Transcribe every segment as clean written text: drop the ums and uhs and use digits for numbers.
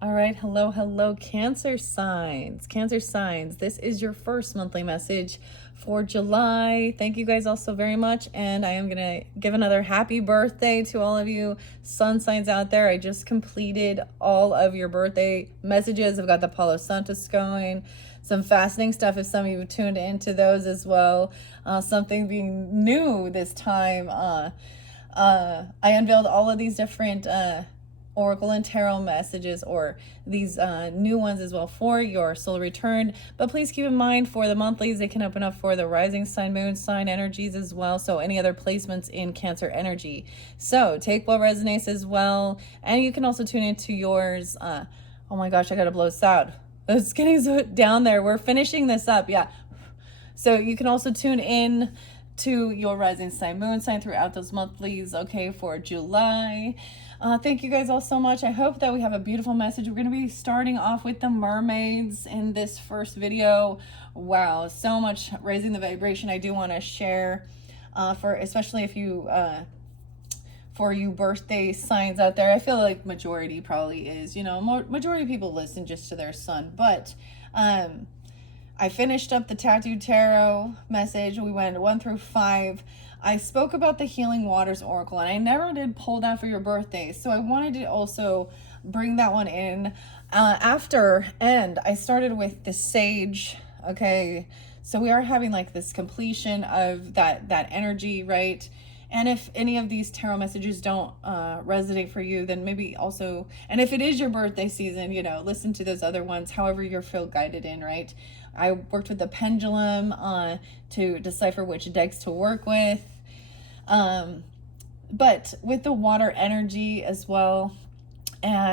All right, hello, Cancer signs. Cancer signs, this is your first monthly message for July. Thank you guys all so very much. And I am going to give another happy birthday to all of you sun signs out there. I just completed all of your birthday messages. I've got the Palo Santos going, some fascinating stuff if some of you have tuned into those as well. Something being new this time. I unveiled all of these different Oracle and Tarot messages, or these new ones as well for your soul return. But please keep in mind for the monthlies, they can open up for the rising sign, moon sign energies as well. So any other placements in Cancer energy. So take what resonates as well. And you can also tune into yours. Oh my gosh, I got to blow this out. It's getting so down there. We're finishing this up. Yeah. So you can also tune in to your rising sign, moon sign throughout those monthlies, okay, for July. Thank you guys all so much. I hope that we have a beautiful message. We're going to be starting off with the mermaids in this first video. Wow, so much raising the vibration I do want to share for especially if you for you birthday signs out there. I feel like majority probably is, you know, majority of people listen just to their sun, but I finished up the Tattooed Tarot message. We went 1 through 5. I spoke about the Healing Waters Oracle, and I never did pull that for your birthday, so I wanted to also bring that one in after. And I started with the Sage, okay? So we are having like this completion of that energy, right? And if any of these tarot messages don't resonate for you, then maybe also, and if it is your birthday season, you know, listen to those other ones, however you feel guided in, right? I worked with the pendulum to decipher which decks to work with. But with the water energy as well,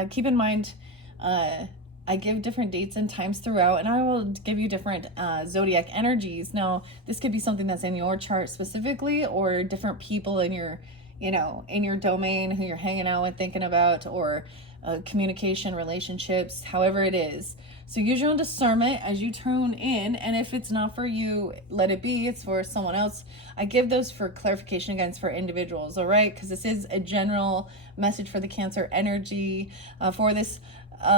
keep in mind, I give different dates and times throughout, and I will give you different zodiac energies. Now, this could be something that's in your chart specifically, or different people in your, you know, in your domain who you're hanging out with, thinking about, or communication, relationships, however it is. So use your own discernment as you tune in, and if it's not for you, let it be. It's for someone else. I give those for clarification against for individuals, all right? Because this is a general message for the Cancer energy for this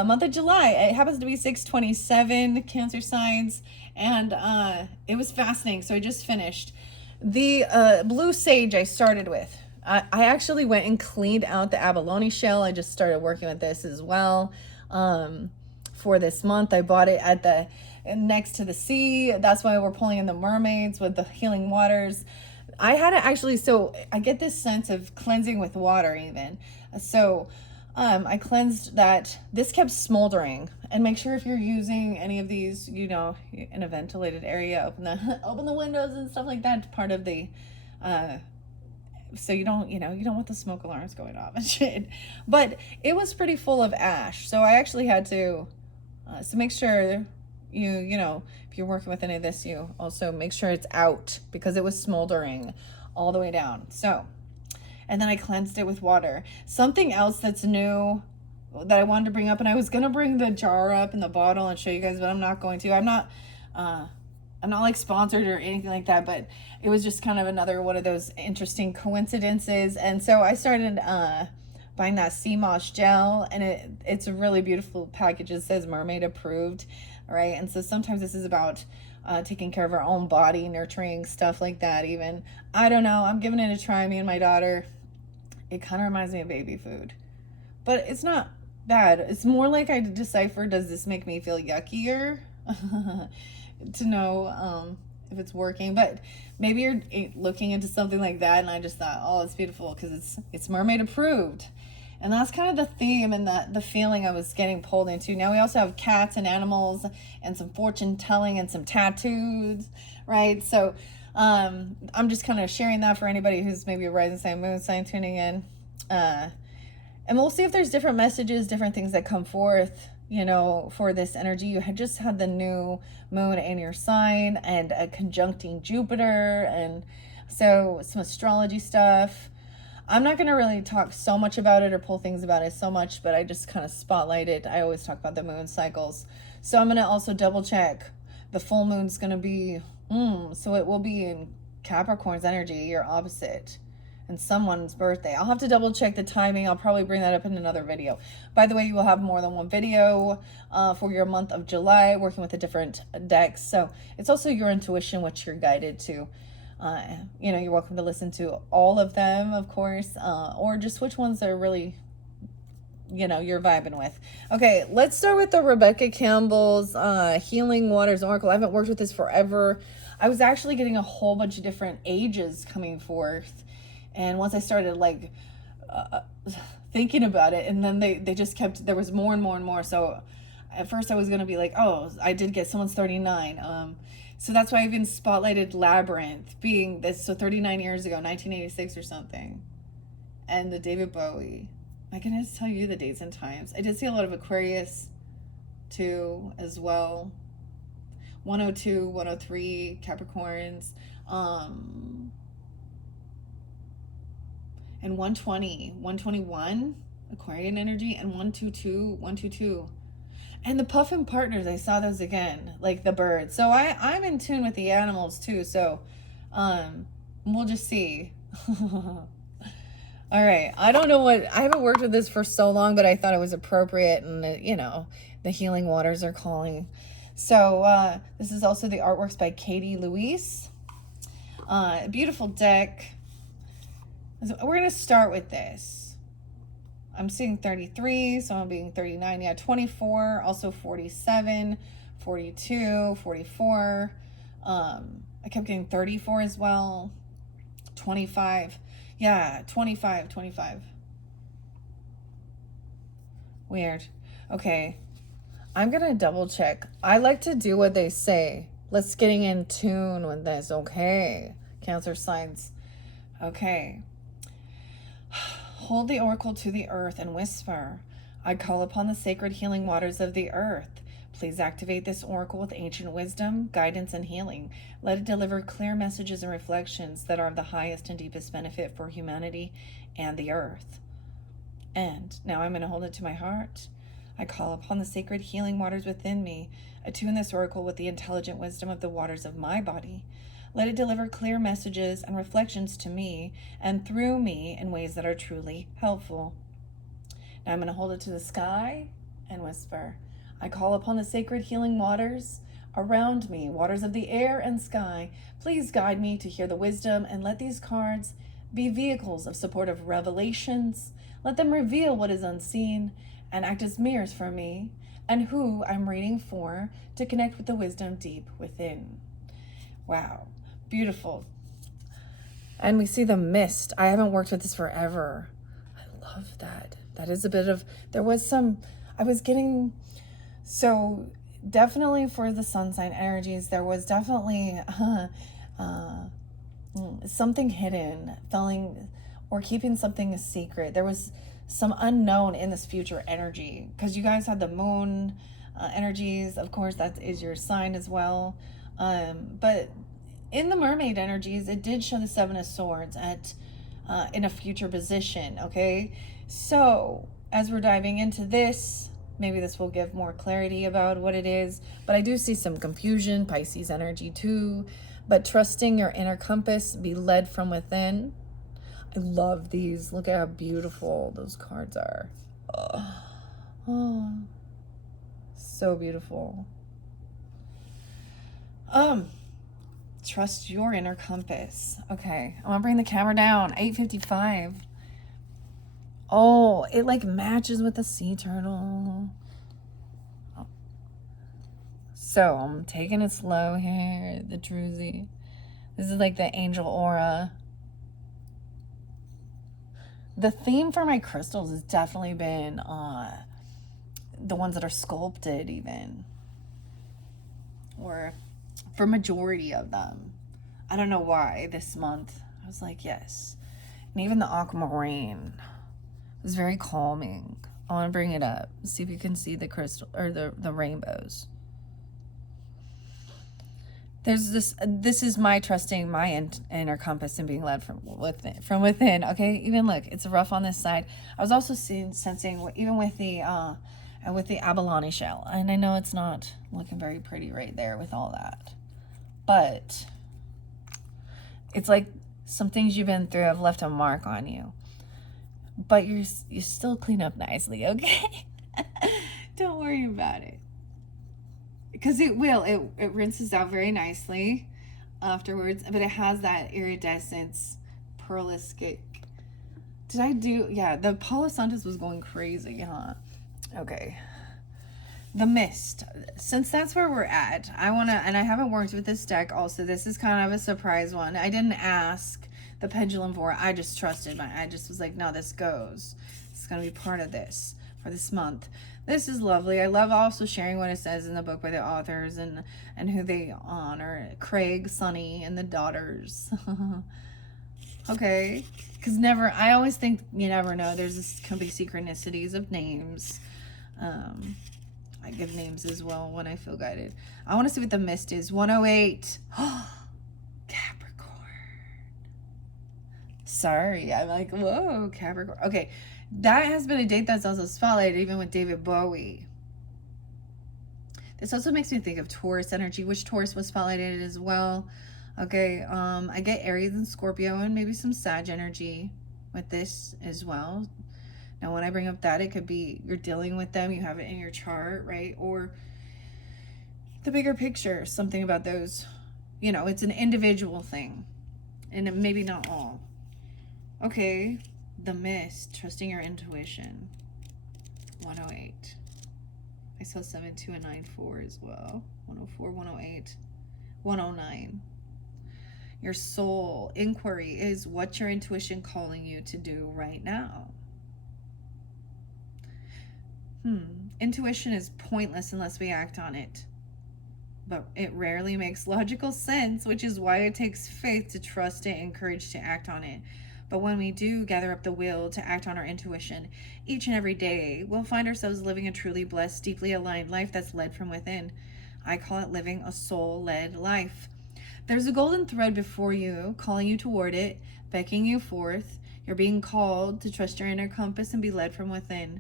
month of July. It happens to be 6/27 Cancer signs, and it was fascinating. So I just finished the blue sage. I started with. I actually went and cleaned out the abalone shell. I just started working with this as well. For this month, I bought it at the next to the sea. That's why we're pulling in the mermaids with the healing waters. I had to actually, so I get this sense of cleansing with water even. So I cleansed that. This kept smoldering. And make sure if you're using any of these, you know, in a ventilated area, open the windows and stuff like that. Part of the so you don't, you know, you don't want the smoke alarms going off and shit. But it was pretty full of ash, so I actually had to so make sure you know, if you're working with any of this, you also make sure it's out, because it was smoldering all the way down. So, and then I cleansed it with water. Something else that's new that I wanted to bring up, and I was gonna bring the jar up in the bottle and show you guys, but I'm not going to. I'm not like sponsored or anything like that, but it was just kind of another one of those interesting coincidences. And so I started buying that sea moss gel, and it's a really beautiful package. It says mermaid approved, right? And so sometimes this is about taking care of our own body, nurturing stuff like that. Even, I don't know, I'm giving it a try. Me and my daughter, it kind of reminds me of baby food, but it's not bad. It's more like I decipher, does this make me feel yuckier? To know if it's working. But maybe you're looking into something like that, and I just thought, oh, it's beautiful because it's mermaid approved. And that's kind of the theme and the feeling I was getting pulled into. Now we also have cats and animals and some fortune telling and some tattoos, right? So I'm just kind of sharing that for anybody who's maybe a rising sign, moon sign tuning in. And we'll see if there's different messages, different things that come forth, you know, for this energy. You had just had the new moon in your sign, and a conjuncting Jupiter, and so some astrology stuff. I'm not going to really talk so much about it or pull things about it so much, but I just kind of spotlight it. I always talk about the moon cycles. So I'm going to also double check. The full moon's going to be, so it will be in Capricorn's energy, your opposite. and someone's birthday. I'll have to double check the timing. I'll probably bring that up in another video. By the way, you will have more than one video for your month of July, working with the different decks. So it's also your intuition, which you're guided to. You know, you're welcome to listen to all of them, of course, or just which ones are really, you know, you're vibing with. Okay, let's start with the Rebecca Campbell's Healing Waters Oracle. I haven't worked with this forever. I was actually getting a whole bunch of different ages coming forth. And once I started like thinking about it, and then they just kept, there was more and more and more. So at first I was going to be like, oh, I did get someone's 39. So that's why I even spotlighted Labyrinth being this, so 39 years ago, 1986 or something. And the David Bowie. I can just tell you the dates and times. I did see a lot of Aquarius too as well. 102, 103, Capricorns. And 120, 121, Aquarian energy, and 122, 122. And the Puffin Partners, I saw those again, like the birds. So I'm in tune with the animals too. So we'll just see. All right. I don't know what, I haven't worked with this for so long, but I thought it was appropriate. And, you know, the healing waters are calling. So this is also the artworks by Katie Louise. A beautiful deck. We're going to start with this. I'm seeing 33, so I'm being 39. Yeah, 24, also 47, 42, 44. I kept getting 34 as well. 25. Yeah, 25, 25. Weird. Okay. I'm going to double check. I like to do what they say. Let's getting in tune with this. Okay. Cancer signs. Okay. Hold the oracle to the earth and whisper, I call upon the sacred healing waters of the earth. Please activate this oracle with ancient wisdom, guidance, and healing. Let it deliver clear messages and reflections that are of the highest and deepest benefit for humanity and the earth. And now I'm going to hold it to my heart. I call upon the sacred healing waters within me. Attune this oracle with the intelligent wisdom of the waters of my body. Let it deliver clear messages and reflections to me and through me in ways that are truly helpful. Now I'm going to hold it to the sky and whisper, I call upon the sacred healing waters around me, waters of the air and sky. Please guide me to hear the wisdom and let these cards be vehicles of supportive revelations. Let them reveal what is unseen and act as mirrors for me and who I'm reading for to connect with the wisdom deep within. Wow. Beautiful. And we see the mist. I haven't worked with this forever. I love that. That is a bit of, there was some, I was getting, so definitely for the sun sign energies, there was definitely something hidden, feeling, or keeping something a secret. There was some unknown in this future energy, because you guys had the moon energies. Of course, that is your sign as well. But in the mermaid energies, it did show the Seven of Swords at in a future position, okay? So, as we're diving into this, maybe this will give more clarity about what it is, but I do see some confusion, Pisces energy too, but trusting your inner compass, be led from within. I love these. Look at how beautiful those cards are. Oh, so beautiful. Trust your inner compass. Okay, I'm gonna bring the camera down. 8:55. Oh, it like matches with the sea turtle. Oh. So I'm taking it slow here, the Druzy. This is like the angel aura. The theme for my crystals has definitely been the ones that are sculpted even. Or for majority of them. I don't know why this month. I was like, yes. And even the aquamarine was very calming. I want to bring it up. See if you can see the crystal or the rainbows. There's this is my trusting my inner compass and being led from within. Okay, even look, it's rough on this side. I was also sensing even with the abalone shell, and I know it's not looking very pretty right there with all that, but it's like some things you've been through have left a mark on you, but you still clean up nicely, okay? Don't worry about it, because it will. It rinses out very nicely afterwards, but it has that iridescence, pearlistic. Did I do? Yeah, the Palo Santos was going crazy, huh? Okay. The Mist. Since that's where we're at, I want to, and I haven't worked with this deck also. This is kind of a surprise one. I didn't ask the pendulum for it. I just trusted I just was like, no, this goes. It's going to be part of this for this month. This is lovely. I love also sharing what it says in the book by the authors and who they honor. Craig, Sunny, and the daughters. Okay. Because I always think you never know. This can be synchronicities of names. I give names as well when I feel guided. I want to see what the Mist is. 108. Capricorn. Sorry. I'm like, whoa, Capricorn. Okay. That has been a date that's also spotlighted even with David Bowie. This also makes me think of Taurus energy, which Taurus was spotlighted as well. Okay. I get Aries and Scorpio and maybe some Sag energy with this as well. Now, when I bring up that, it could be you're dealing with them, you have it in your chart, right? Or the bigger picture, something about those, it's an individual thing. And maybe not all. Okay, the Mist, trusting your intuition. 108. I saw 72 and 94 as well. 104, 108, 109. Your soul inquiry is what's your intuition calling you to do right now? Intuition is pointless unless we act on it. But it rarely makes logical sense, which is why it takes faith to trust it and courage to act on it. But when we do gather up the will to act on our intuition each and every day, we'll find ourselves living a truly blessed, deeply aligned life that's led from within. I call it living a soul-led life. There's a golden thread before you, calling you toward it, beckoning you forth. You're being called to trust your inner compass and be led from within.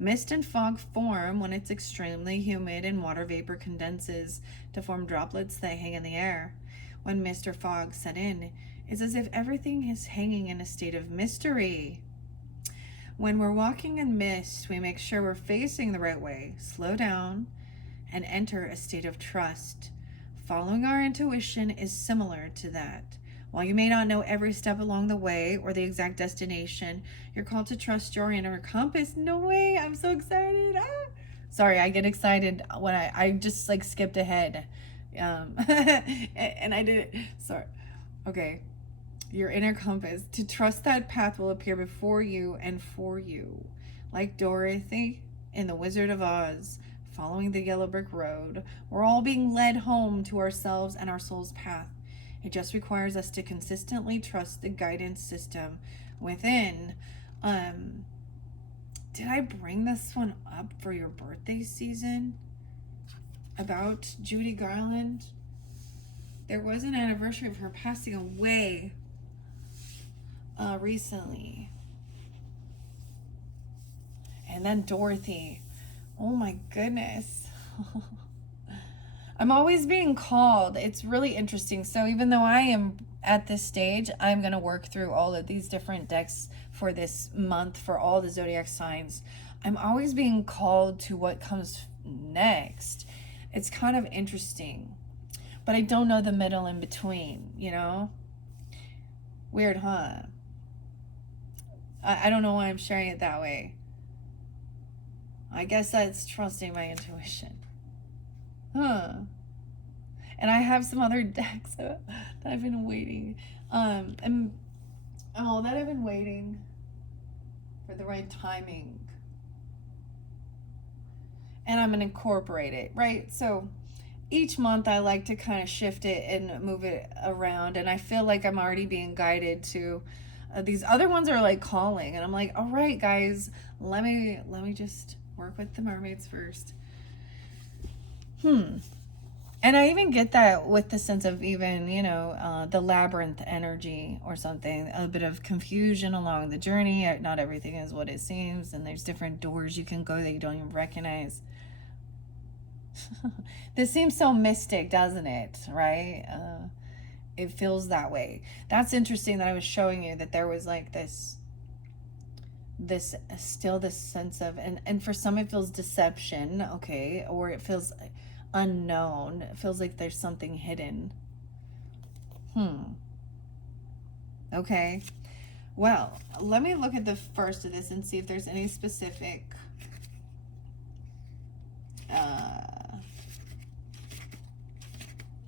Mist and fog form when it's extremely humid and water vapor condenses to form droplets that hang in the air. When mist or fog set in, it's as if everything is hanging in a state of mystery. When we're walking in mist, we make sure we're facing the right way, slow down, and enter a state of trust. Following our intuition is similar to that. While you may not know every step along the way or the exact destination, you're called to trust your inner compass. No way, I'm so excited. Sorry, I get excited when I just like skipped ahead. And I did it. Sorry. Okay. Your inner compass. To trust that path will appear before you and for you. Like Dorothy in The Wizard of Oz, following the yellow brick road, we're all being led home to ourselves and our soul's path. It just requires us to consistently trust the guidance system within. Did I bring this one up for your birthday season? About Judy Garland? There was an anniversary of her passing away recently. And then Dorothy. Oh my goodness. I'm always being called. It's really interesting. So even though I am at this stage, I'm going to work through all of these different decks for this month for all the zodiac signs. I'm always being called to what comes next. It's kind of interesting. But I don't know the middle in between, Weird, huh? I don't know why I'm sharing it that way. I guess that's trusting my intuition. Huh. And I have some other decks that I've been waiting. That I've been waiting for the right timing. And I'm gonna incorporate it, right? So each month I like to kind of shift it and move it around, and I feel like I'm already being guided to these other ones are like calling, and I'm like, all right, guys, let me just work with the mermaids first. And I even get that with the sense of even, the labyrinth energy or something, a bit of confusion along the journey. Not everything is what it seems, and there's different doors you can go that you don't even recognize. This seems so mystic, doesn't it? Right? It feels that way. That's interesting that I was showing you that there was like this still this sense of, and for some it feels deception, okay, or it feels unknown. It feels like there's something hidden. Okay. Well, let me look at the first of this and see if there's any specific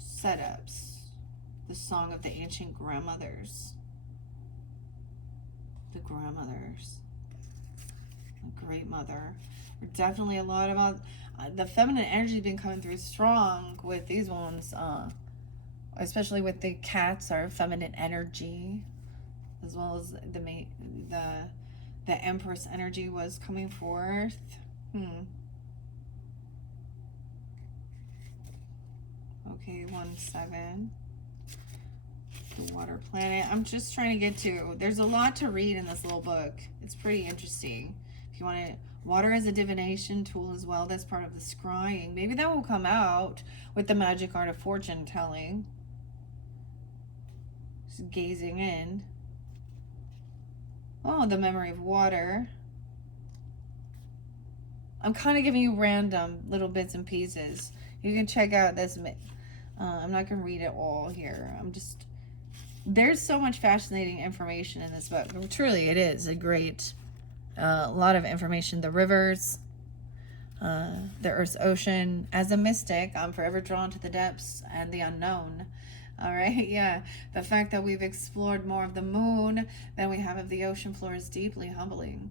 setups. The Song of the Ancient Grandmothers. The grandmothers. The great mother. Definitely a lot about the feminine energy been coming through strong with these ones, especially with the cats, are feminine energy, as well as the Empress energy was coming forth. Okay, 1-7. The water planet. I'm just trying to get to. There's a lot to read in this little book. It's pretty interesting. If you want to, water is a divination tool as well. That's part of the scrying. Maybe that will come out with the magic art of fortune telling. Just gazing in. Oh, the memory of water. I'm kind of giving you random little bits and pieces. You can check out this. I'm not going to read it all here. There's so much fascinating information in this book. Truly, it is a great, lot of information. The rivers, the Earth's ocean. As a mystic, I'm forever drawn to the depths and the unknown. All right, yeah. The fact that we've explored more of the moon than we have of the ocean floor is deeply humbling.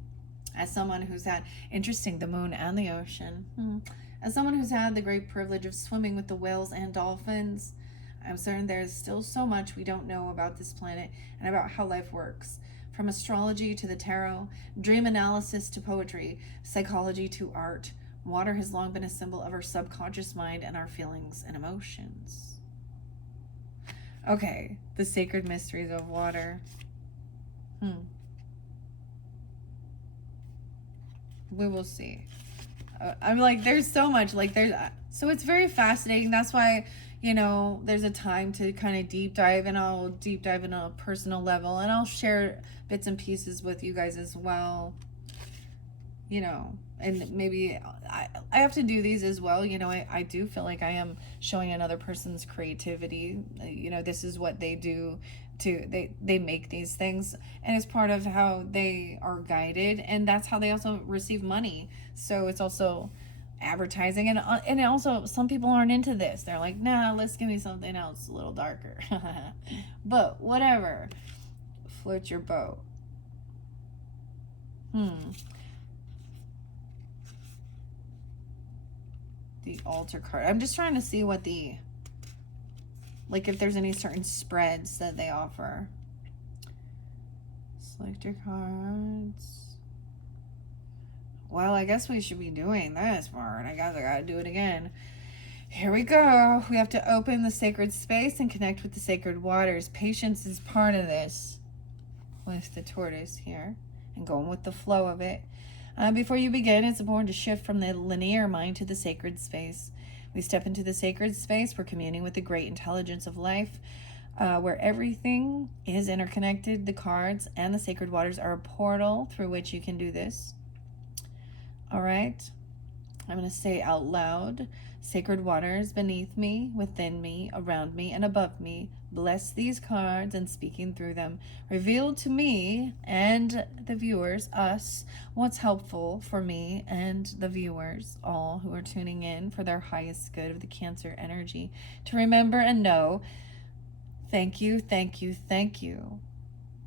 As someone who's had, interesting, the moon and the ocean. As someone who's had the great privilege of swimming with the whales and dolphins, I'm certain there is still so much we don't know about this planet and about how life works. From astrology to the tarot, dream analysis to poetry, psychology to art, water has long been a symbol of our subconscious mind and our feelings and emotions. Okay, the sacred mysteries of water. We will see. I'm like, there's so much. So it's very fascinating. That's why, there's a time to kind of deep dive, and I'll deep dive in a personal level, and I'll share bits and pieces with you guys as well. And maybe I have to do these as well. I do feel like I am showing another person's creativity. This is what they do. They make these things, and it's part of how they are guided, and that's how they also receive money. So it's also advertising, and also some people aren't into this. They're like, nah, let's give me something else a little darker. But whatever, float your boat. The altar card. I'm just trying to see what if there's any certain spreads that they offer. Select your cards. Well, I guess we should be doing this part. I guess I gotta do it again. Here we go. We have to open the sacred space and connect with the sacred waters. Patience is part of this. With the tortoise here. And going with the flow of it. Before you begin, it's important to shift from the linear mind to the sacred space. We step into the sacred space. We're communing with the great intelligence of life, where everything is interconnected. The cards and the sacred waters are a portal through which you can do this. All right. I'm going to say out loud, sacred waters beneath me, within me, around me, and above me. Bless these cards and speaking through them. Reveal to me and the viewers, us, what's helpful for me and the viewers, all who are tuning in, for their highest good of the Cancer energy. To remember and know, thank you, thank you, thank you.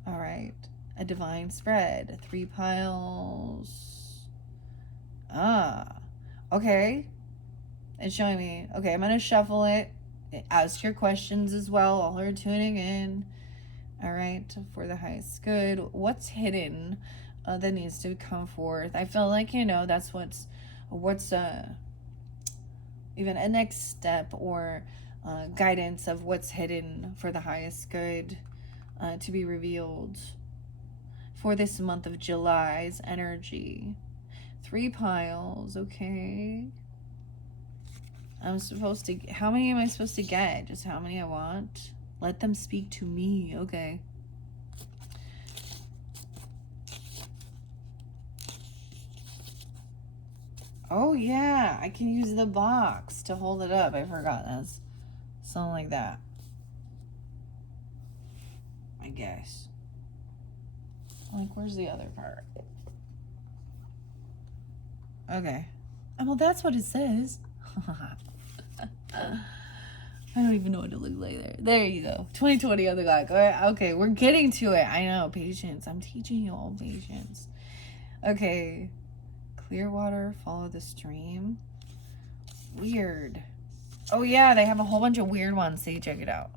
All right. A divine spread. 3 piles. Okay. It's showing me. Okay, I'm going to shuffle it. Ask your questions as well, all who are tuning in. All right, for the highest good. What's hidden that needs to come forth? I feel like, that's what's even a next step or guidance of what's hidden for the highest good to be revealed for this month of July's energy. 3 piles, okay. How many am I supposed to get? Just how many I want? Let them speak to me. Okay. Oh, yeah. I can use the box to hold it up. I forgot that's something like that. I guess. Like, where's the other part? Okay. Oh, well, that's what it says. I don't even know what it looks like there. There you go. 2020 on the clock. Okay, we're getting to it. I know. Patience. I'm teaching you all patience. Okay. Clear water. Follow the stream. Weird. Oh, yeah. They have a whole bunch of weird ones. So you check it out.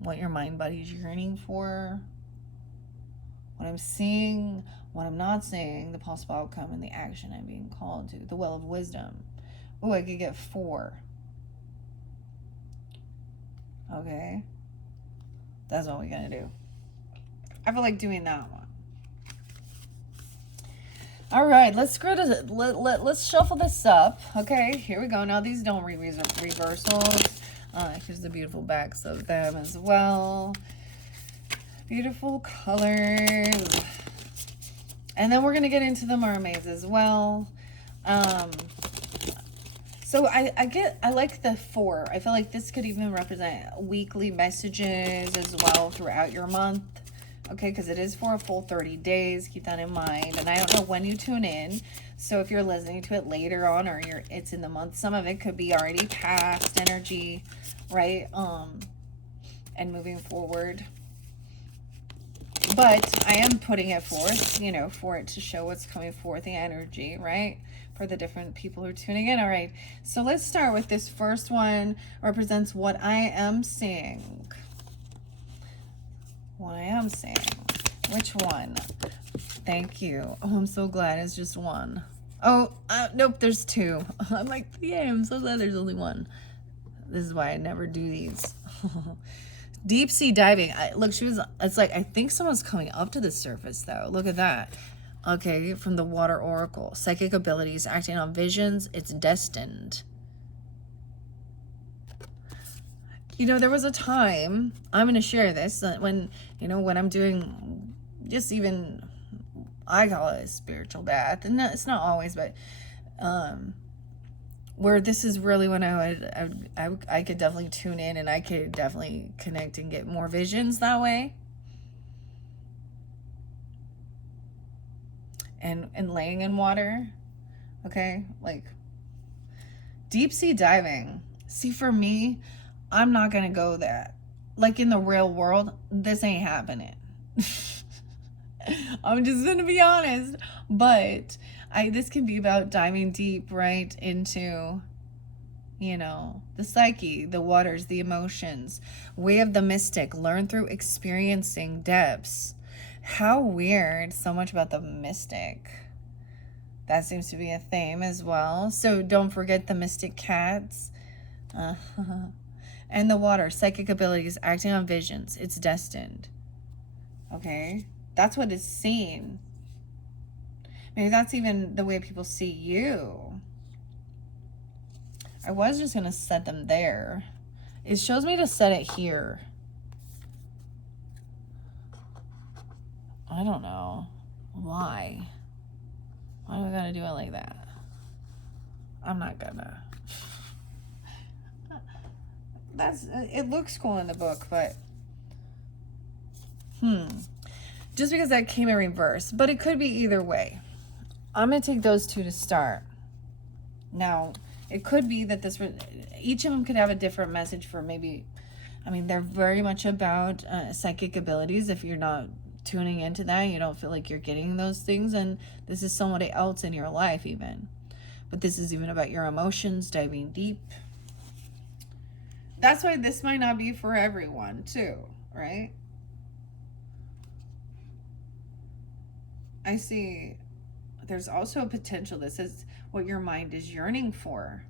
What your mind body's yearning for. What I'm seeing. What I'm not seeing. The possible outcome and the action I'm being called to. The well of wisdom. Oh, I could get 4. Okay. That's what we're going to do. I feel like doing that one. All right, let's shuffle this up. Okay, here we go. Now these don't reversals. Here's the beautiful backs of them as well. Beautiful colors. And then we're gonna get into the mermaids as well. So I like the 4. I feel like this could even represent weekly messages as well throughout your month. Okay, because it is for a full 30 days. Keep that in mind. And I don't know when you tune in. So if you're listening to it later on or it's in the month, some of it could be already past energy, right? And moving forward. But I am putting it forth, you know, for it to show what's coming forth, the energy, right? For the different people who are tuning in. All right. So let's start with this first one. Represents what I am seeing. What I am saying. Which one? Thank you. Oh, I'm so glad it's just one. Oh, nope, there's 2. I'm like, yeah, I'm so glad there's only one. This is why I never do these. Deep sea diving. Look, it's like, I think someone's coming up to the surface, though. Look at that. Okay, from the Water Oracle. Psychic abilities, acting on visions. It's destined. You know, there was a time, I'm going to share this, when, you know, when I'm doing just even, I call it a spiritual bath. And it's not always, but where this is really when I could definitely tune in and I could definitely connect and get more visions that way. And laying in water, okay? Like, deep sea diving. See, for me, I'm not going to go that. Like, in the real world, this ain't happening. I'm just going to be honest. But this can be about diving deep, right, into, you know, the psyche, the waters, the emotions. Way of the mystic. Learn through experiencing depths. How weird. So much about the mystic. That seems to be a theme as well. So don't forget the mystic cats. And the water, psychic abilities, acting on visions. It's destined. Okay? That's what is seen. Maybe that's even the way people see you. I was just going to set them there. It shows me to set it here. I don't know. Why? Why do I gotta do it like that? I'm not gonna. It looks cool in the book, but just because that came in reverse, but it could be either way. I'm gonna take those 2 to start. Now, it could be that each of them could have a different message for maybe, I mean, they're very much about psychic abilities. If you're not tuning into that, you don't feel like you're getting those things, and this is somebody else in your life even. But this is even about your emotions, diving deep. That's why this might not be for everyone too, right? I see there's also a potential. This is what your mind is yearning for,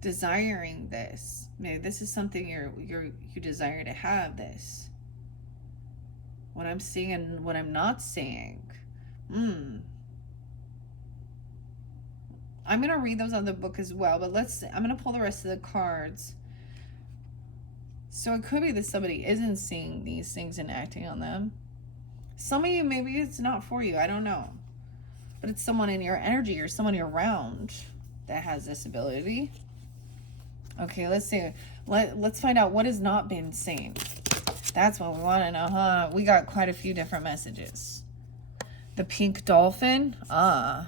desiring this. Maybe this is something you desire to have this. What I'm seeing and what I'm not seeing. I'm going to read those on the book as well, but I'm going to pull the rest of the cards. So it could be that somebody isn't seeing these things and acting on them. Some of you, maybe it's not for you. I don't know. But it's someone in your energy or someone you're around that has this ability. Okay, let's see. Let's find out what has not been seen. That's what we want to know, huh? We got quite a few different messages. The pink dolphin. The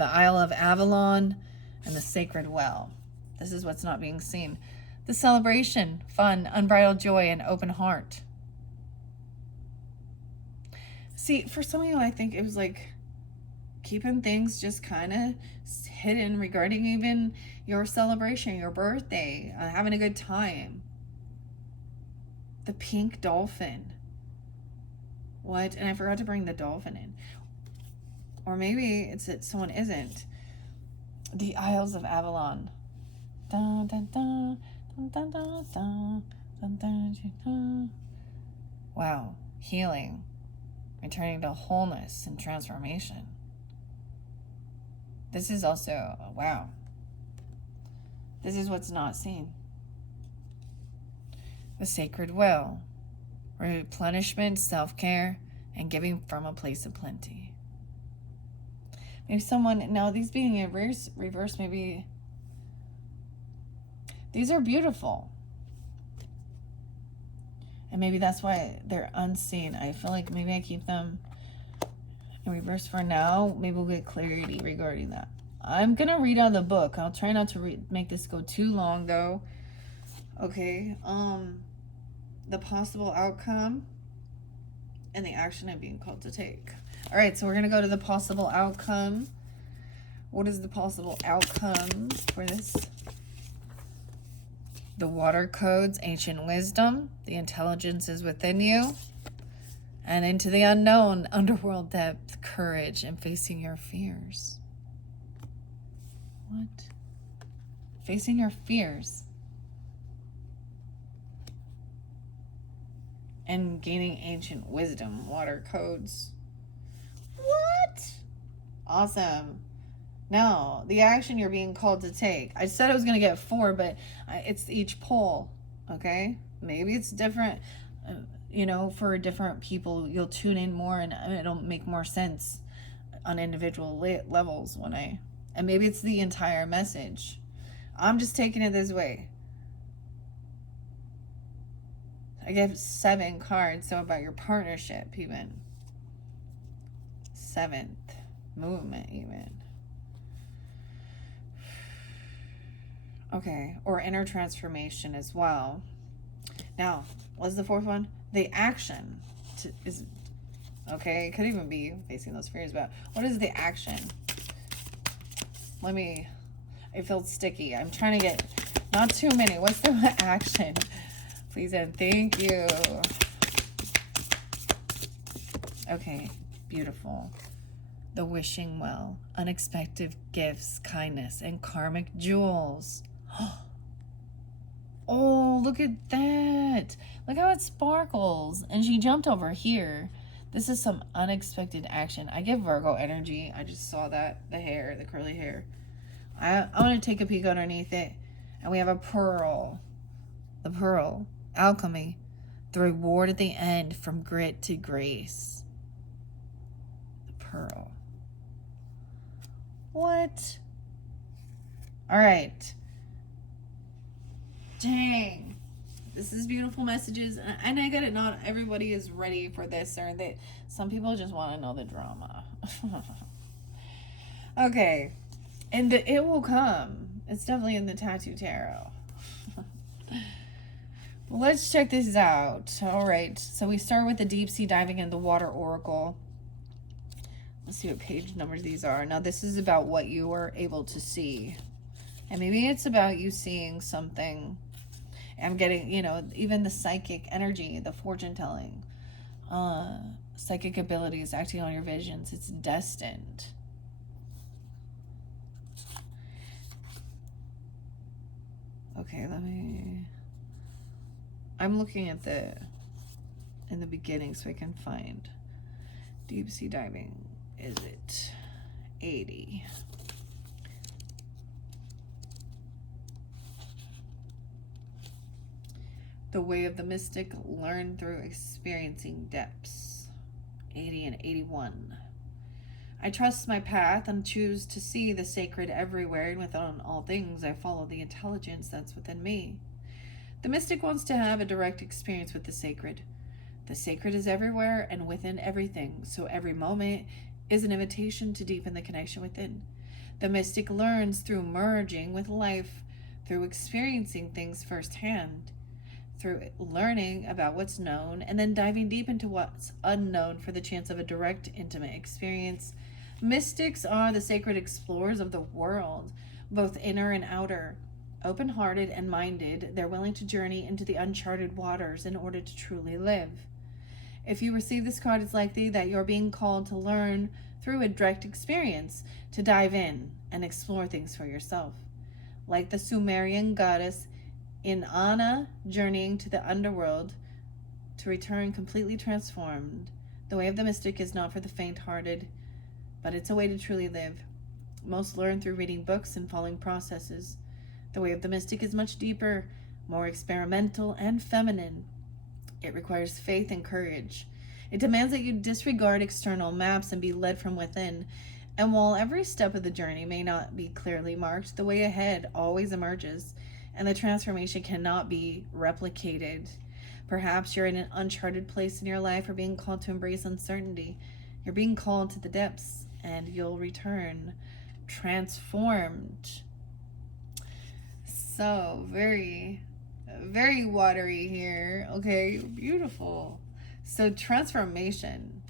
Isle of Avalon and the sacred well. This is what's not being seen. The celebration, fun, unbridled joy, and open heart. See, for some of you, I think it was like keeping things just kind of hidden regarding even your celebration, your birthday, having a good time. The pink dolphin. What? And I forgot to bring the dolphin in. Or maybe it's that someone isn't. The Isles of Avalon. Dun, dun, dun, dun, dun, dun, dun, dun, dun, dun. Wow. Healing. Returning to wholeness and transformation. This is also, wow. This is what's not seen. The sacred well. Replenishment, self-care, and giving from a place of plenty. Maybe someone, now these being in reverse, maybe these are beautiful. And maybe that's why they're unseen. I feel like maybe I keep them in reverse for now. Maybe we'll get clarity regarding that. I'm going to read out the book. I'll try not to make this go too long though. Okay. The possible outcome and the action I'm being called to take. All right, so we're going to go to the possible outcome. What is the possible outcome for this? The water codes, ancient wisdom, the intelligence is within you, and into the unknown, underworld depth, courage, and facing your fears. What? Facing your fears. And gaining ancient wisdom, water codes. What? Awesome. Now, the action you're being called to take. I said I was going to get 4, but it's each pull, okay? Maybe it's different, for different people. You'll tune in more and it'll make more sense on individual levels and maybe it's the entire message. I'm just taking it this way. I get 7 cards, so about your partnership even. 7th movement even. Okay, or inner transformation as well. Now, what's the 4th one? The action is, okay, it could even be facing those fears, but what is the action? It feels sticky. I'm trying to get, not too many. What's the action? Please and thank you. Okay, beautiful. The wishing well, unexpected gifts, kindness, and karmic jewels. Oh, look at that. Look how it sparkles. And she jumped over here. This is some unexpected action. I get Virgo energy. I just saw that. The hair, the curly hair. I want to take a peek underneath it. And we have a pearl. The pearl. Alchemy. The reward at the end from grit to grace. The pearl. What? All right. Dang. This is beautiful messages. And I get it. Not everybody is ready for this. Or some people just want to know the drama. Okay. And it will come. It's definitely in the Tattoo Tarot. Let's check this out. All right. So we start with the deep sea diving and the water oracle. Let's see what page numbers these are. Now, this is about what you were able to see. And maybe it's about you seeing something. I'm getting, even the psychic energy, the fortune telling, psychic abilities, acting on your visions. It's destined. Okay, I'm looking at in the beginning so I can find deep sea diving. Is it 80? The way of the mystic learned through experiencing depths. 80 and 81. I trust my path and choose to see the sacred everywhere, and within all things I follow the intelligence that's within me. The mystic wants to have a direct experience with the sacred. The sacred is everywhere and within everything, so every moment is an invitation to deepen the connection within. The mystic learns through merging with life, through experiencing things firsthand, through learning about what's known, and then diving deep into what's unknown for the chance of a direct, intimate experience. Mystics are the sacred explorers of the world, both inner and outer. Open-hearted and minded, they're willing to journey into the uncharted waters in order to truly live. If you receive this card, it's likely that you're being called to learn through a direct experience, to dive in and explore things for yourself. Like the Sumerian goddess Inanna journeying to the underworld to return completely transformed, the way of the mystic is not for the faint-hearted, but it's a way to truly live. Most learn through reading books and following processes. The way of the mystic is much deeper, more experimental and feminine. It requires faith and courage. It demands that you disregard external maps and be led from within. And while every step of the journey may not be clearly marked, the way ahead always emerges, and the transformation cannot be replicated. Perhaps you're in an uncharted place in your life or being called to embrace uncertainty. You're being called to the depths, and you'll return transformed. So, very, very watery here. Okay, beautiful. So, transformation.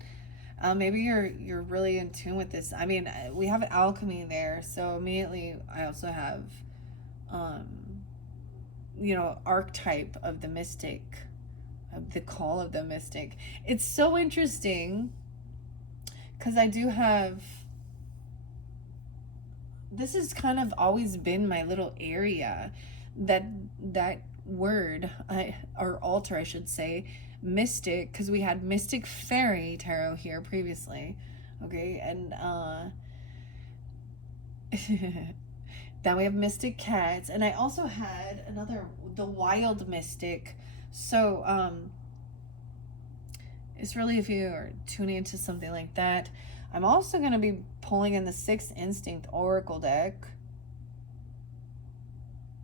Maybe you're really in tune with this. I mean, we have alchemy there, so immediately I also have archetype of the mystic, of the call of the mystic. It's so interesting because I do have, this has kind of always been my little area, that word, or altar I should say, mystic, because we had Mystic Fairy Tarot here previously, okay, and then we have Mystic Cats, and I also had another, the Wild Mystic. So it's really, if you are tuning into something like that, I'm also going to be pulling in the Sixth Instinct Oracle deck,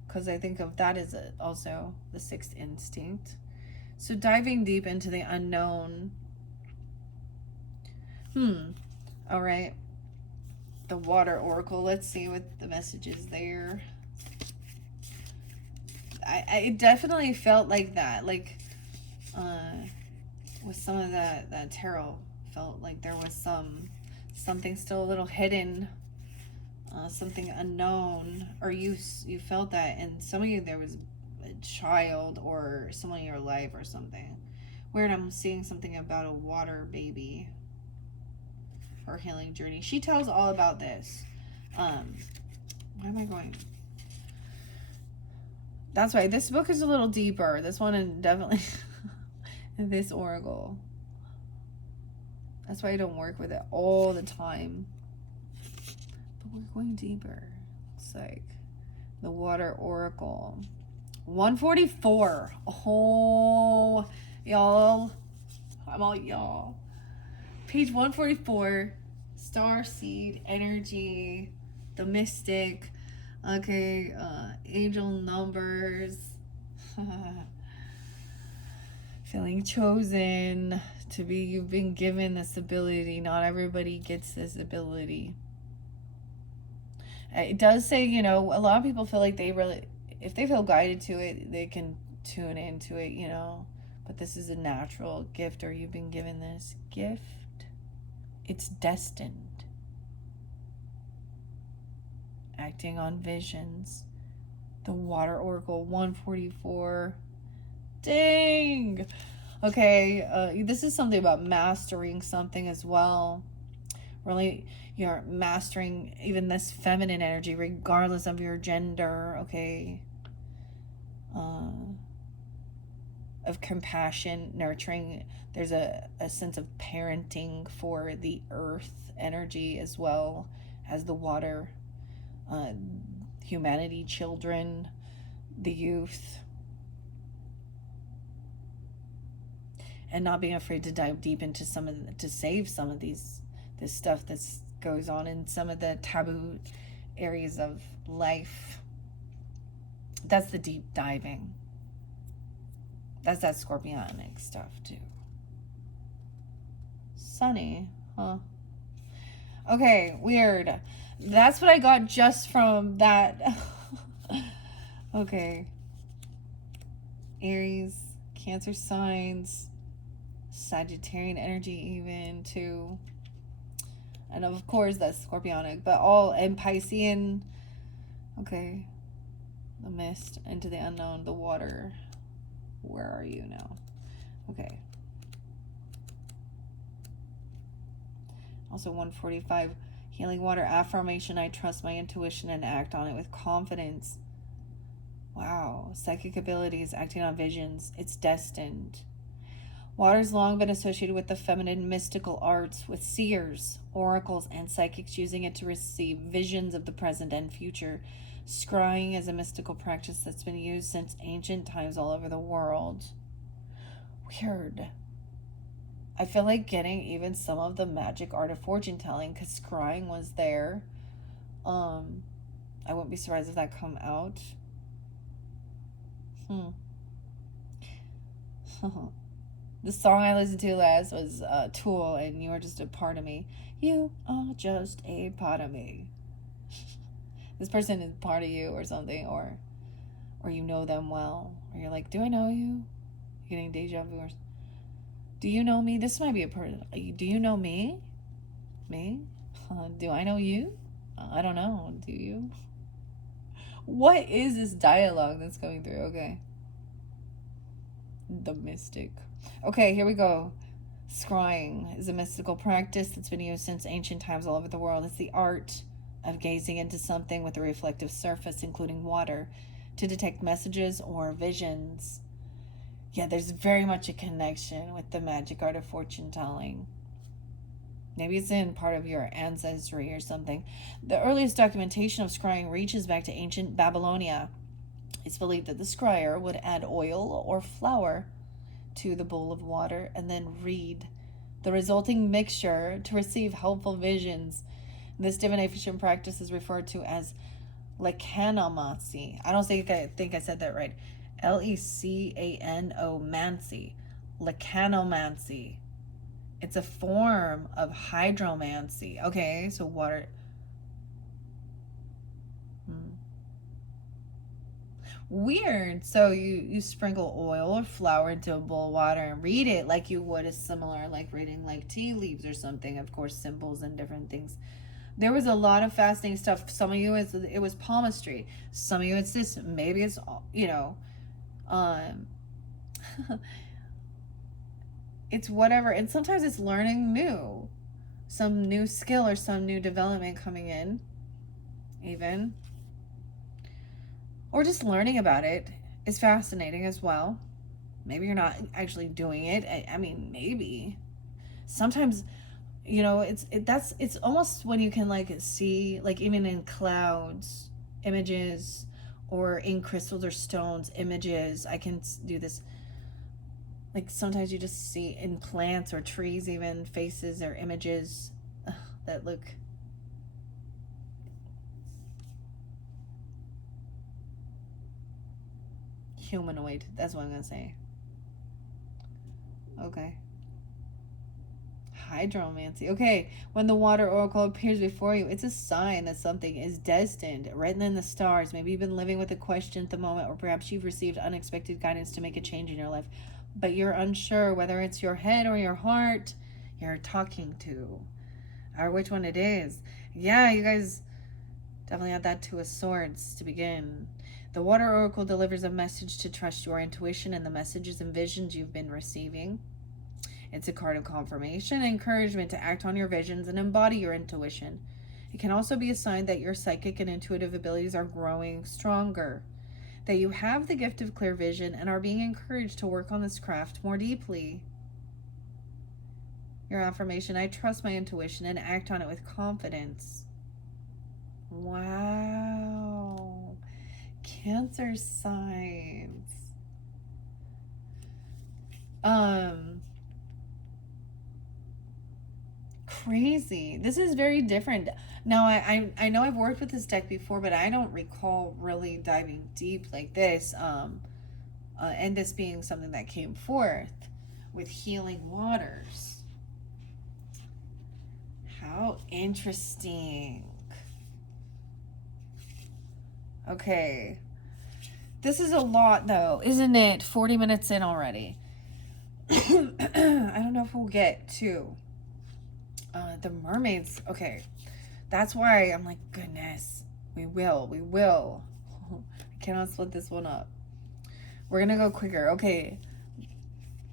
because I think of that as also the Sixth Instinct. So diving deep into the unknown. All right. The Water Oracle. Let's see what the message is there. I definitely felt like that. Like, with some of that tarot, felt like there was something still a little hidden, something unknown, or you felt that, and some of you, there was a child or someone in your life or something. Weird, I'm seeing something about a water baby. Her healing journey. She tells all about this. Why am I going? That's right. This book is a little deeper. This one is definitely this oracle. That's why I don't work with it all the time. But we're going deeper. It's like the Water Oracle. 144. Oh, y'all. I'm all y'all. Page 144. Star Seed Energy. The Mystic. Okay. Angel numbers. Feeling chosen to be. You've been given this ability. Not everybody gets this ability. It does say, a lot of people feel like they really, if they feel guided to it, they can tune into it, but this is a natural gift, or you've been given this gift. It's destined. Acting on visions. The Water Oracle 144. Dang. Okay, this is something about mastering something as well. Really, you're mastering even this feminine energy, regardless of your gender, okay? Of compassion, nurturing. There's a sense of parenting for the earth energy as well as the water. Humanity, children, the youth. and not being afraid to dive deep into to save some of this stuff that goes on in some of the taboo areas of life. That's the deep diving. That's that scorpionic stuff too. Sunny, huh? Okay, weird. That's what I got just from that. Okay. Aries, Cancer signs, Sagittarian energy even too. And of course that's Scorpionic, but all, and Piscean. Okay. The mist, into the unknown, the water. Where are you now? Okay. Also 145, healing water affirmation. I trust my intuition and act on it with confidence. Wow. Psychic abilities, acting on visions. It's destined. Water's long been associated with the feminine mystical arts, with seers, oracles, and psychics using it to receive visions of the present and future. Scrying is a mystical practice that's been used since ancient times all over the world. Weird. I feel like getting even some of the magic art of fortune telling, because scrying was there. I wouldn't be surprised if that come out. The song I listened to last was Tool, and You Are Just a Part of Me. You are just a part of me. This person is part of you or something, or you know them well. Or you're like, do I know you? You're getting deja vu. Or, do you know me? This might be a person. Do you know me? Me? Do I know you? I don't know. Do you? What is this dialogue that's coming through? Okay. The mystic. Okay, here we go. Scrying is a mystical practice that's been used since ancient times all over the world. It's the art of gazing into something with a reflective surface, including water, to detect messages or visions. Yeah, there's very much a connection with the magic art of fortune telling. Maybe it's in part of your ancestry or something. The earliest documentation of scrying reaches back to ancient Babylonia. It's believed that the scryer would add oil or flour to the bowl of water and then read the resulting mixture to receive helpful visions. This divination practice is referred to as lecanomancy. I don't think I said that right. Lecanomancy. Lecanomancy. It's a form of hydromancy. Okay, so water. Weird. So you sprinkle oil or flour into a bowl of water and read it like you would, is similar, like reading like tea leaves or something. Of course, symbols and different things. There was a lot of fascinating stuff. Some of you it was palmistry. Some of you it's this. Maybe it's it's whatever. And sometimes it's learning new, some new skill or some new development coming in, even. Or just learning about it is fascinating as well. Maybe you're not actually doing it. I mean, maybe. Sometimes, it's almost when you can like see, like even in clouds, images, or in crystals or stones, images. I can do this. Like sometimes you just see in plants or trees, even faces or images that look humanoid. That's what I'm gonna say. Okay. Hydromancy. Okay, when the water oracle appears before you, it's a sign that something is destined, written in the stars. Maybe you've been living with a question at the moment, or perhaps you've received unexpected guidance to make a change in your life, but you're unsure whether it's your head or your heart you're talking to, or which one it is. Yeah, you guys definitely had that Two of Swords to begin. The water oracle delivers a message to trust your intuition and the messages and visions you've been receiving. It's a card of confirmation, encouragement to act on your visions and embody your intuition. It can also be a sign that your psychic and intuitive abilities are growing stronger, that you have the gift of clear vision and are being encouraged to work on this craft more deeply. Your affirmation: I trust my intuition and act on it with confidence. Wow. Cancer signs. crazy. This is very different. Now, I know I've worked with this deck before, but I don't recall really diving deep like this. And this being something that came forth with healing waters. How interesting. Okay. This is a lot, though, isn't it? 40 minutes in already. I don't know if we'll get to the mermaids. Okay. That's why I'm like, goodness. We will. I cannot split this one up. We're going to go quicker. Okay.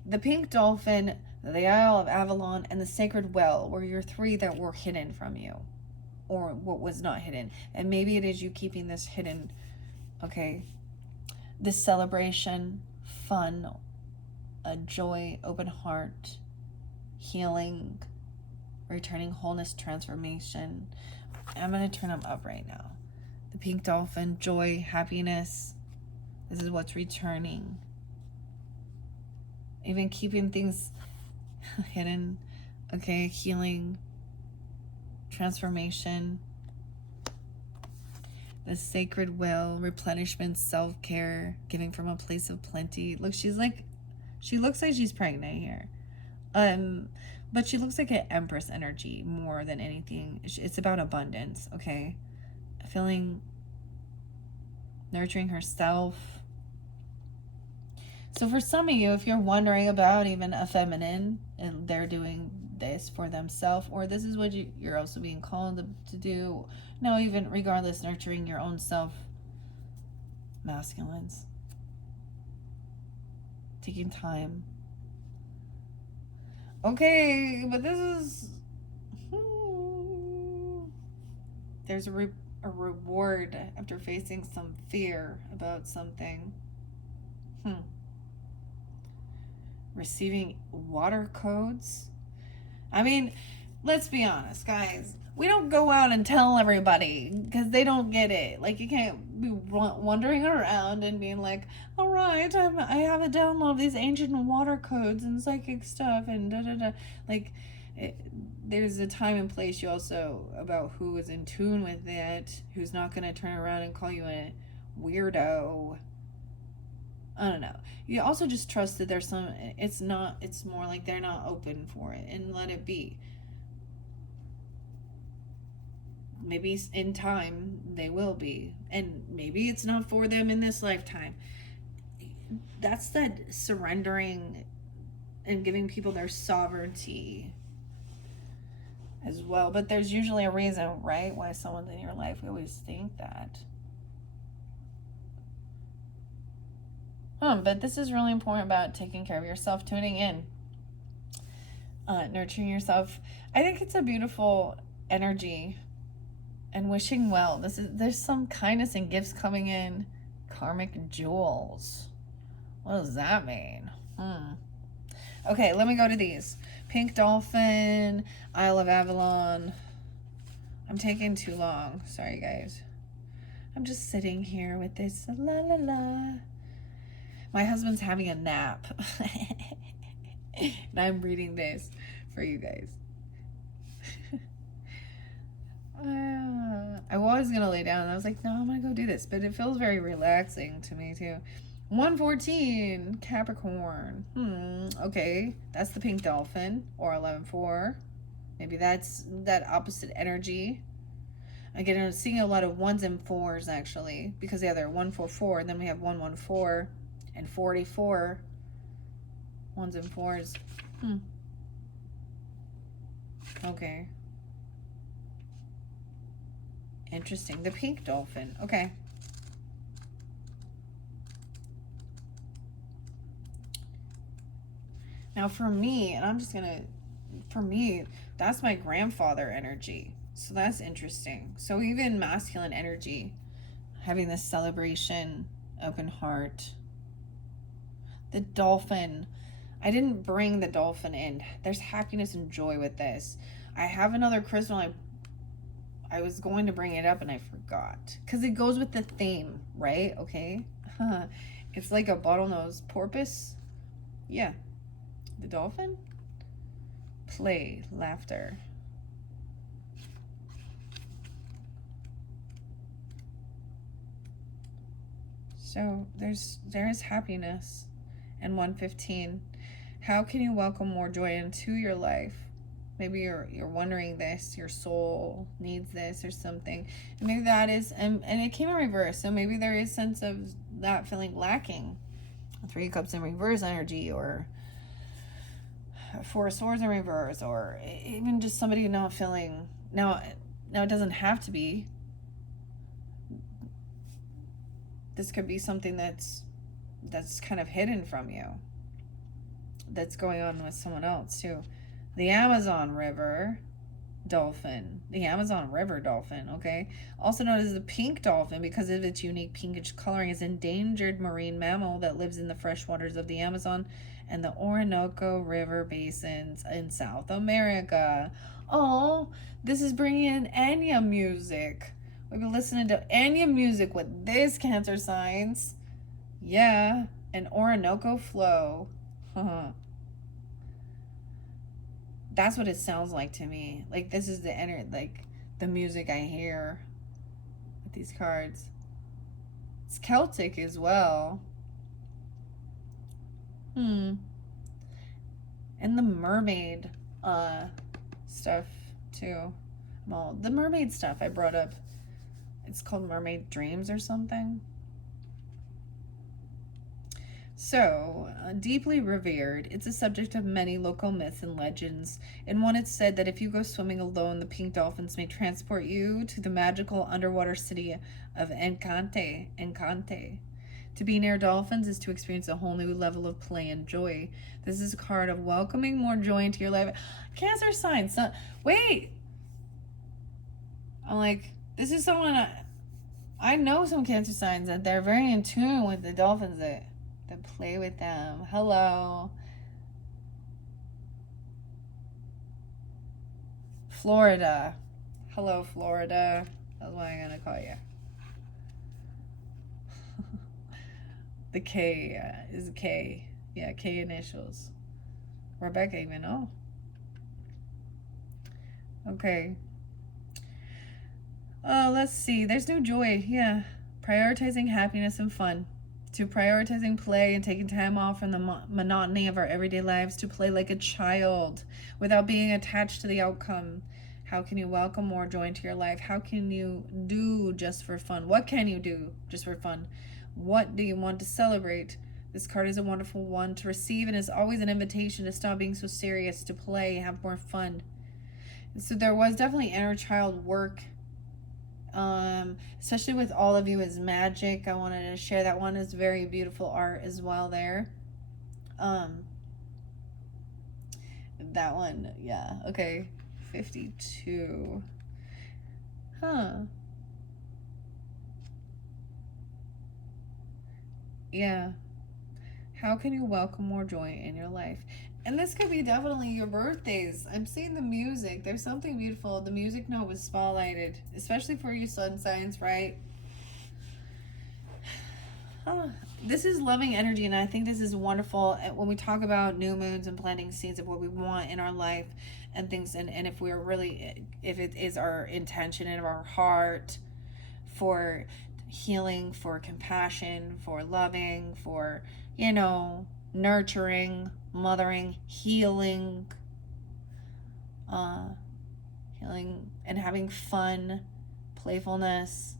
The pink dolphin, the Isle of Avalon, and the sacred well were your three that were hidden from you. Or what was not hidden. And maybe it is you keeping this hidden. Okay. This celebration, fun, a joy, open heart, healing, returning wholeness, transformation. I'm going to turn them up right now. The pink dolphin, joy, happiness. This is what's returning. Even keeping things hidden. Okay, healing, transformation. The sacred will, replenishment, self-care, giving from a place of plenty. Look, she looks like she's pregnant here. But she looks like an empress energy more than anything. It's about abundance, okay? Feeling, nurturing herself. So for some of you, if you're wondering about even a feminine and they're doing this for themselves, or this is what you're also being called to do. No, even regardless, nurturing your own self, masculines. Taking time. Okay, but this is... There's a reward after facing some fear about something. Receiving water codes. I mean, let's be honest, guys. We don't go out and tell everybody because they don't get it. Like, you can't be wandering around and being like, all right, I have a download of these ancient water codes and psychic stuff and da-da-da. Like, there's a time and place you also about who is in tune with it, who's not going to turn around and call you a weirdo. I don't know. You also just trust that there's some, it's more like they're not open for it and let it be. Maybe in time they will be, and maybe it's not for them in this lifetime. That's that surrendering and giving people their sovereignty as well. But there's usually a reason, right, why someone's in your life. We always think that. But this is really important about taking care of yourself, tuning in, nurturing yourself. I think it's a beautiful energy. And wishing well. There's some kindness and gifts coming in. Karmic jewels. What does that mean? Okay, let me go to these. Pink dolphin, Isle of Avalon. I'm taking too long. Sorry, guys. I'm just sitting here with this la la la. My husband's having a nap. And I'm reading this for you guys. I was gonna lay down and I was like, no, I'm gonna go do this, but it feels very relaxing to me too. 114 Capricorn. Okay, that's the pink dolphin, or 11-4. Maybe that's that opposite energy. Again, I'm seeing a lot of 1s and 4s actually, because yeah, they're 144, and then we have 114 and 44. 1s and 4s. Okay. Interesting. The pink dolphin. Okay. Now for me, and I'm just gonna, for me, that's my grandfather energy. So that's interesting. So even masculine energy, having this celebration, open heart. The dolphin. I didn't bring the dolphin in. There's happiness and joy with this. I have another crystal. I was going to bring it up and I forgot. Because it goes with the theme, right? Okay. It's like a bottlenose porpoise. Yeah. The dolphin? Play, laughter. So there is happiness. And 115. How can you welcome more joy into your life? Maybe you're wondering this, your soul needs this or something. And maybe that is, and it came in reverse. So maybe there is sense of that feeling lacking. 3 cups in reverse energy, or 4 swords in reverse, or even just somebody not feeling. Now it doesn't have to be. This could be something that's kind of hidden from you, that's going on with someone else too. The Amazon River dolphin, okay, also known as the pink dolphin because of its unique pinkish coloring, is an endangered marine mammal that lives in the fresh waters of the Amazon and the Orinoco River basins in South America. Oh, this is bringing in Enya music. We've been listening to Enya music with this, Cancer signs. Yeah, an Orinoco flow. That's what it sounds like to me. Like, this is the music I hear with these cards. It's Celtic as well. And the mermaid stuff too. Well, the mermaid stuff I brought up, it's called Mermaid Dreams or something. So, deeply revered, it's a subject of many local myths and legends. In one, it's said that if you go swimming alone, the pink dolphins may transport you to the magical underwater city of Encante. To be near dolphins is to experience a whole new level of play and joy. This is a card of welcoming more joy into your life. Cancer signs. Wait! I'm like, this is someone I know some Cancer signs that they're very in tune with the dolphins that play with them. Hello. Florida. Hello, Florida. That's what I'm gonna call you. The K is K. Yeah, K initials. Rebecca even. Oh. Okay. Oh, let's see. There's no joy. Yeah. Prioritizing happiness and fun. To prioritizing play and taking time off from the monotony of our everyday lives to play like a child without being attached to the outcome. How can you welcome more joy into your life? How can you do just for fun? What can you do just for fun? What do you want to celebrate? This card is a wonderful one to receive and is always an invitation to stop being so serious, to play, have more fun. So there was definitely inner child work, especially with All of You is Magic. I wanted to share that one. Is very beautiful art as well there. That one, yeah. Okay, 52. Yeah. How can you welcome more joy in your life? And this could be definitely your birthdays. I'm seeing the music. There's something beautiful. The music note was spotlighted, especially for you sun signs, right? This is loving energy, and I think this is wonderful when we talk about new moons and planting seeds of what we want in our life and things. And if we're really, if it is our intention in our heart for healing, for compassion, for loving, for, nurturing, mothering, healing, healing and having fun, playfulness.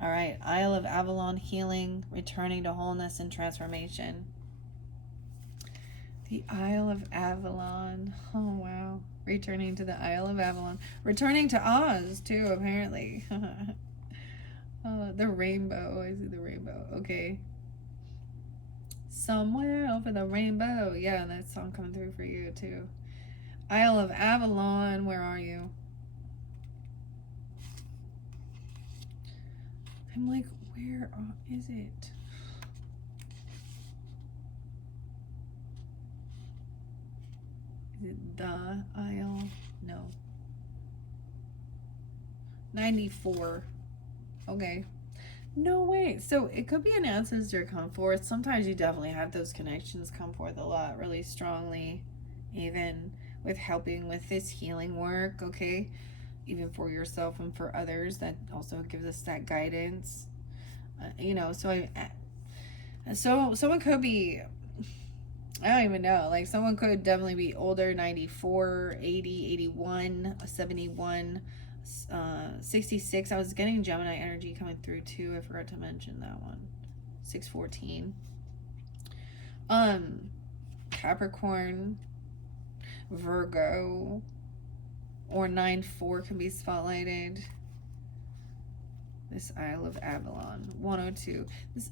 All right, Isle of Avalon, healing, returning to wholeness and transformation. The Isle of Avalon. Oh, wow. Returning to the Isle of Avalon. Returning to Oz, too, apparently. The rainbow. I see the rainbow. Okay. Somewhere over the rainbow. Yeah, that song coming through for you, too. Isle of Avalon, where are you? I'm like, where is it? Is it the Isle? No. 94. Okay. No way. So it could be an ancestor come forth. Sometimes you definitely have those connections come forth a lot, really strongly, even with helping with this healing work, okay? Even for yourself and for others. That also gives us that guidance. So someone could be, I don't even know, like someone could definitely be older, 94, 80, 81, 71, 66. I was getting Gemini energy coming through too. I forgot to mention that one. 614. Capricorn, Virgo, or 9-4 can be spotlighted. This Isle of Avalon, 102. This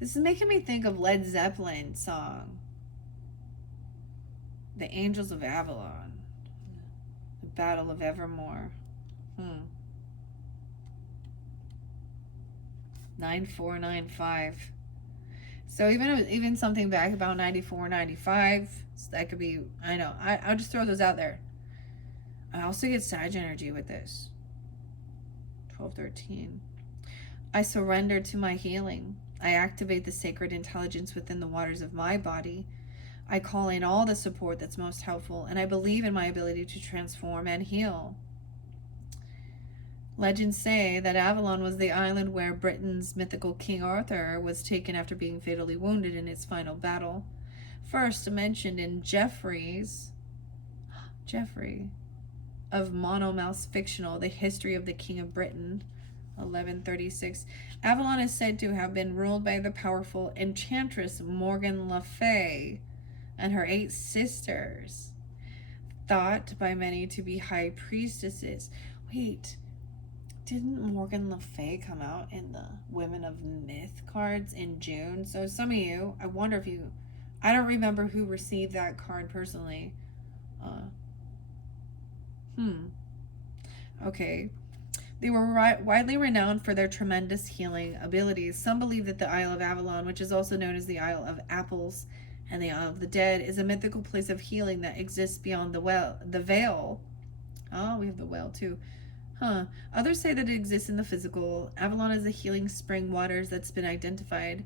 is making me think of Led Zeppelin song, The Angels of Avalon, The Battle of Evermore. 9495. So even something back about 94, 95, so that could be, I know, I'll just throw those out there. I also get Sag energy with this. 1213. I surrender to my healing. I activate the sacred intelligence within the waters of my body. I call in all the support that's most helpful, and I believe in my ability to transform and heal. Legends say that Avalon was the island where Britain's mythical King Arthur was taken after being fatally wounded in his final battle. First mentioned in Geoffrey of Monmouth's fictional The History of the King of Britain, 1136. Avalon is said to have been ruled by the powerful enchantress Morgan Le Fay and her 8 sisters, thought by many to be high priestesses. Wait, didn't Morgan Le Fay come out in the Women of Myth cards in June? So some of you, I wonder if you, I don't remember who received that card personally. Okay. They were widely renowned for their tremendous healing abilities. Some believe that the Isle of Avalon, which is also known as the Isle of Apples and the Isle of the Dead, is a mythical place of healing that exists beyond the veil. Oh, we have the whale too. Others say that it exists in the physical. Avalon is a healing spring waters that's been identified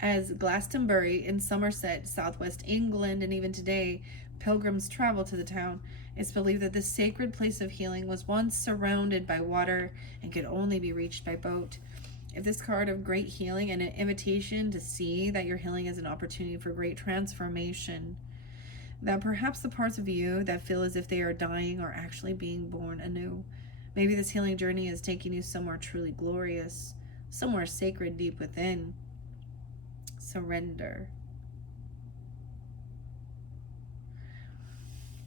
as Glastonbury in Somerset, southwest England, and even today, pilgrims travel to the town. It's believed that this sacred place of healing was once surrounded by water and could only be reached by boat. If this card of great healing and an invitation to see that your healing is an opportunity for great transformation, that perhaps the parts of you that feel as if they are dying are actually being born anew. Maybe this healing journey is taking you somewhere truly glorious, somewhere sacred deep within. Surrender.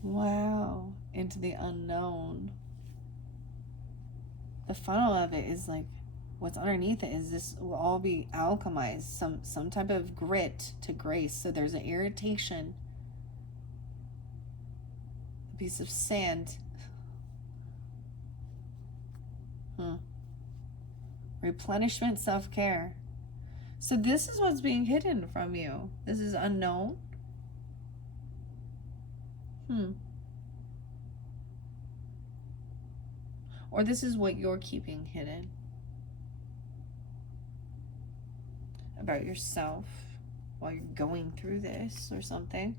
Wow, into the unknown. The funnel of it is like, what's underneath it is this will all be alchemized, some type of grit to grace. So there's an irritation, a piece of sand. Replenishment, self-care. So this is what's being hidden from you. This is unknown. Or this is what you're keeping hidden about yourself while you're going through this or something,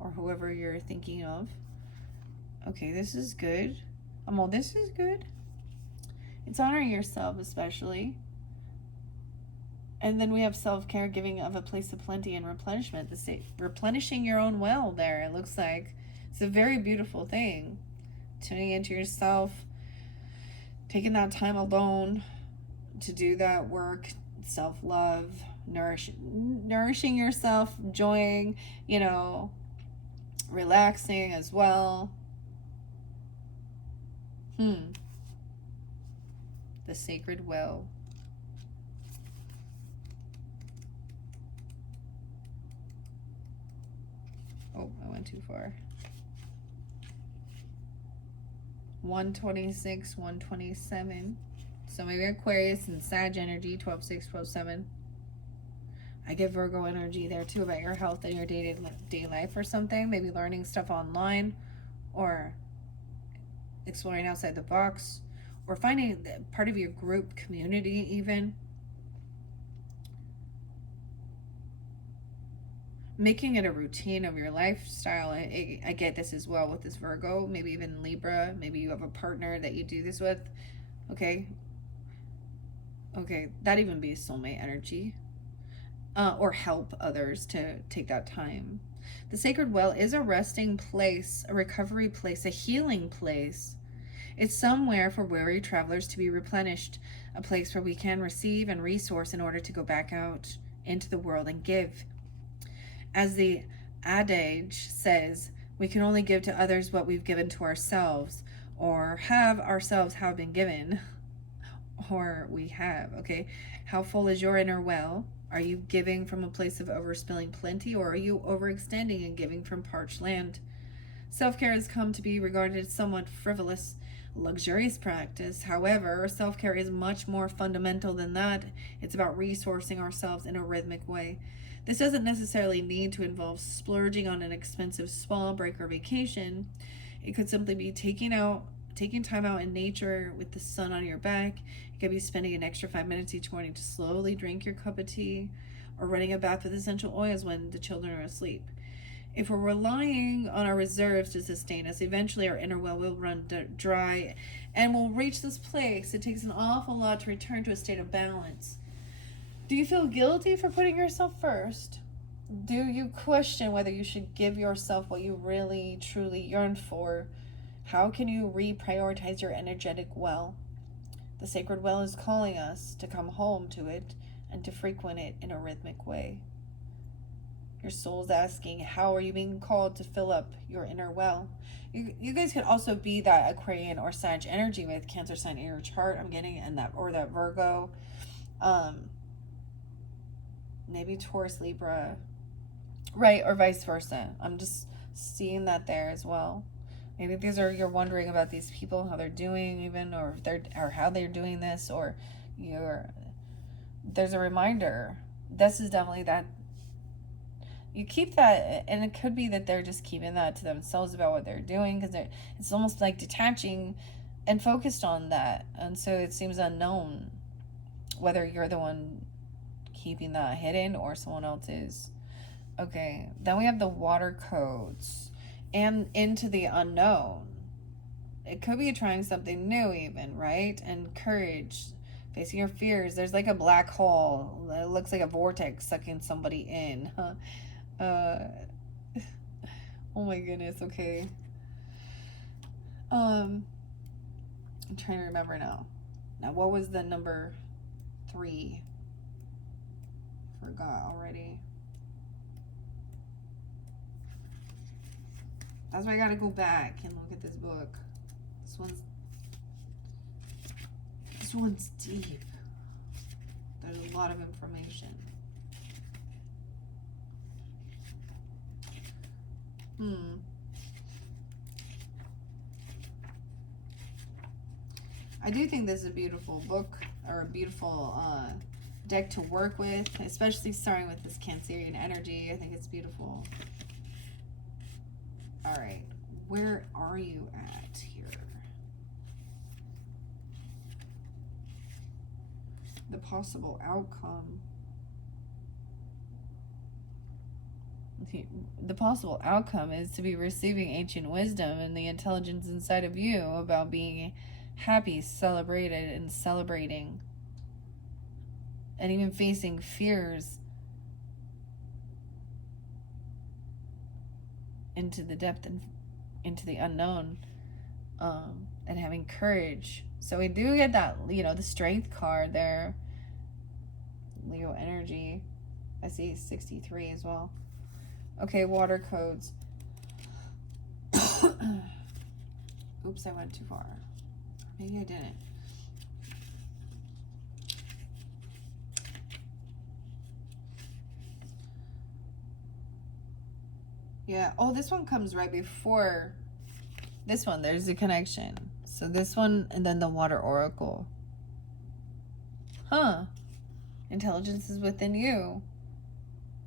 or whoever you're thinking of. Okay, this is good. This is good. It's honoring yourself, especially. And then we have self-care, giving of a place of plenty and replenishment. Replenishing your own well there, it looks like. It's a very beautiful thing. Tuning into yourself, taking that time alone to do that work, self-love, nourishing yourself, enjoying, relaxing as well. The sacred well. Oh, I went too far. 126, 127. So maybe Aquarius and Sag energy, 12-6, 12-7. I get Virgo energy there too about your health and your day life or something. Maybe learning stuff online or exploring outside the box or finding part of your group community even. Making it a routine of your lifestyle. I get this as well with this Virgo, maybe even Libra. Maybe you have a partner that you do this with. Okay, Okay, that even be soulmate energy. Or help others to take that time. The sacred well is a resting place, a recovery place, a healing place. It's somewhere for weary travelers to be replenished, a place where we can receive and resource in order to go back out into the world and give. As the adage says, we can only give to others what we've given to ourselves, or have ourselves have been given, or we have. Okay, how full is your inner well? Are you giving from a place of overspilling plenty, or are you overextending and giving from parched land? Self-care has come to be regarded as somewhat frivolous, luxurious practice. However, self-care is much more fundamental than that. It's about resourcing ourselves in a rhythmic way. This doesn't necessarily need to involve splurging on an expensive spa break or vacation. It could simply be taking time out in nature with the sun on your back. You could be spending an extra 5 minutes each morning to slowly drink your cup of tea, or running a bath with essential oils when the children are asleep. If we're relying on our reserves to sustain us, eventually our inner well will run dry and we'll reach this place. It takes an awful lot to return to a state of balance. Do you feel guilty for putting yourself first? Do you question whether you should give yourself what you really, truly yearn for? How can you reprioritize your energetic well? The sacred well is calling us to come home to it and to frequent it in a rhythmic way. Your soul's asking, how are you being called to fill up your inner well? You guys could also be that Aquarian or Sag energy with Cancer sign in your chart, I'm getting, and that, or that Virgo. Maybe Taurus, Libra, right, or vice versa. I'm just seeing that there as well. Maybe these are, you're wondering about these people, how they're doing, even, or if they're, or how they're doing this, or there's a reminder. This is definitely that. You keep that, and it could be that they're just keeping that to themselves about what they're doing, because it's almost like detaching and focused on that, and so it seems unknown whether you're the one keeping that hidden or someone else is. Okay, then we have the water codes and into the unknown. It could be trying something new even, right? And courage, facing your fears. There's like a black hole. It looks like a vortex sucking somebody in. Oh my goodness, okay. I'm trying to remember now. Now, what was the number 3? Forgot already. That's why I gotta go back and look at this book. This one's deep. There's a lot of information. I do think this is a beautiful book, or a beautiful deck to work with, especially starting with this Cancerian energy. I think it's beautiful. All right, where are you at here? The possible outcome. The possible outcome is to be receiving ancient wisdom and the intelligence inside of you about being happy, celebrated, and celebrating, and even facing fears into the depth and into the unknown, and having courage. So we do get that, the strength card there. Leo energy. I see 63 as well. Okay, water codes. Oops, I went too far. Maybe I didn't. Yeah. Oh, this one comes right before this one. There's a connection. So this one and then the water oracle. Huh. Intelligence is within you.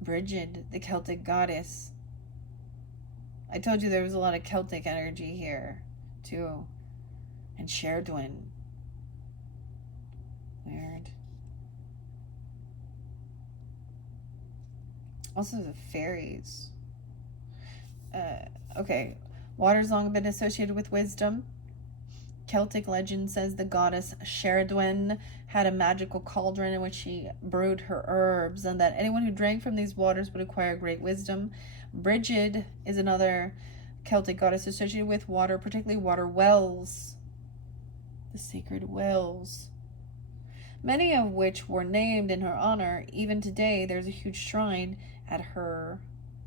Brigid, the Celtic goddess. I told you there was a lot of Celtic energy here, too. And Sherdwin. Weird. Also the fairies. Okay. Water's long been associated with wisdom, Celtic legend says the goddess Sheridwen had a magical cauldron in which she brewed her herbs, and that anyone who drank from these waters would acquire great wisdom. Brigid is another Celtic goddess associated with water, particularly water wells, the sacred wells, many of which were named in her honor. Even today, there's a huge shrine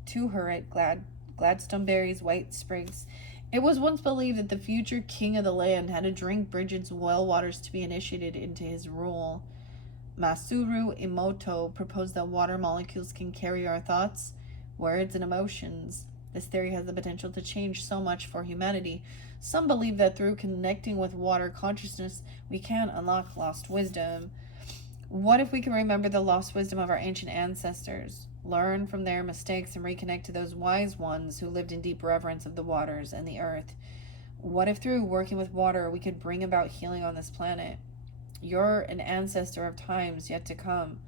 to her at Gladstoneberry's White Springs. It was once believed that the future king of the land had to drink Brigid's well waters to be initiated into his rule. Masaru Emoto proposed that water molecules can carry our thoughts, words, and emotions. This theory has the potential to change so much for humanity. Some believe that through connecting with water consciousness, we can unlock lost wisdom. What if we can remember the lost wisdom of our ancient ancestors, learn from their mistakes, and reconnect to those wise ones who lived in deep reverence of the waters and the earth? What if through working with water, we could bring about healing on this planet? You're an ancestor of times yet to come,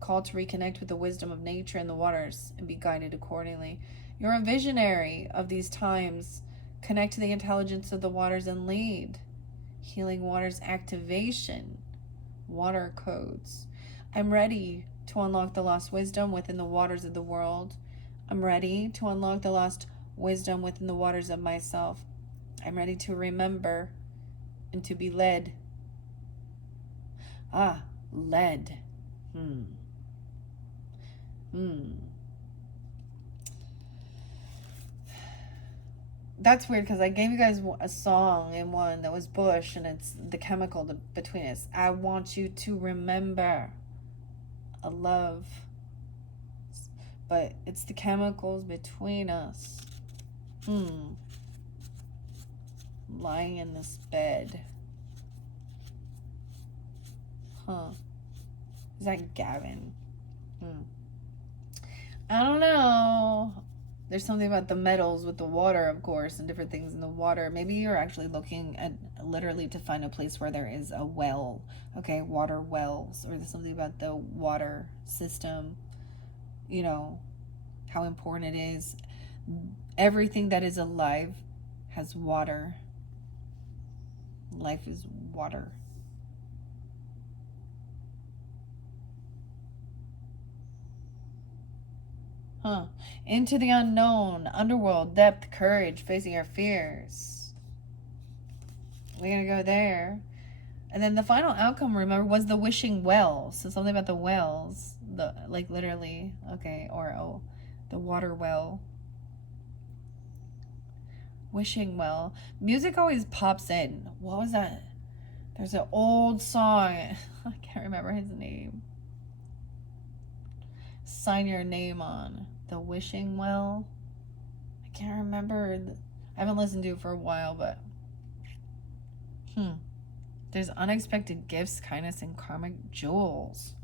called to reconnect with the wisdom of nature and the waters and be guided accordingly. You're a visionary of these times. Connect to the intelligence of the waters and lead. Healing waters activation. Water codes. I'm ready to unlock the lost wisdom within the waters of the world. I'm ready to unlock the lost wisdom within the waters of myself. I'm ready to remember and to be led. Led. That's weird because I gave you guys a song in one that was Bush, and it's the chemical between us. I want you to remember a love, but it's the chemicals between us. Lying in this bed. Is that Gavin? I don't know. There's something about the metals with the water, of course, and different things in the water. Maybe you're actually looking at literally to find a place where there is a well, okay, water wells, or there's something about the water system, you know, how important it is. Everything that is alive has water. Life is water. Into the unknown, underworld, depth, courage, facing our fears. We're going to go there. And then the final outcome, remember, was the wishing well. So something about the wells, like literally, okay, or the water well. Wishing well. Music always pops in. What was that? There's an old song. I can't remember his name. Sign your name on. The wishing well. I can't remember. I haven't listened to it for a while, but there's unexpected gifts, kindness, and karmic jewels.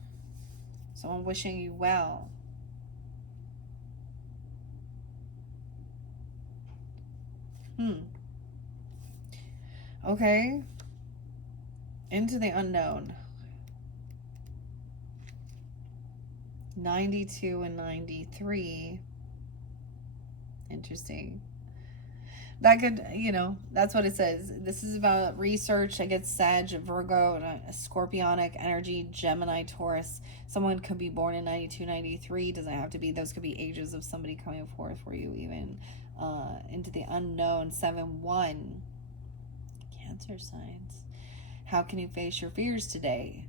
So I'm wishing you well. Okay. Into the unknown. 92 and 93. Interesting. That could, that's what it says. This is about research. I get Sag, Virgo, and a Scorpionic energy, Gemini, Taurus. Someone could be born in 92, 93. Doesn't have to be. Those could be ages of somebody coming forth for you, even. Into the unknown, 7-1. Cancer signs. How can you face your fears today?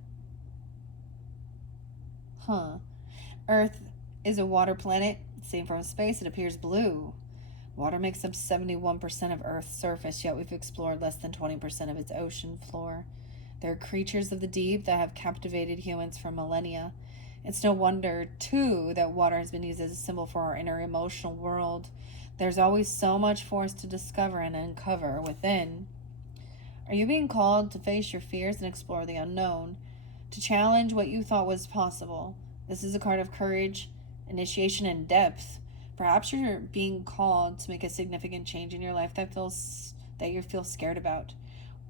Earth is a water planet. Seen from space, it appears blue. Water makes up 71% of Earth's surface, yet we've explored less than 20% of its ocean floor. There are creatures of the deep that have captivated humans for millennia. It's no wonder, too, that water has been used as a symbol for our inner emotional world. There's always so much for us to discover and uncover within. Are you being called to face your fears and explore the unknown? To challenge what you thought was possible? This is a card of courage, initiation, and depth. Perhaps you're being called to make a significant change in your life that you feel scared about.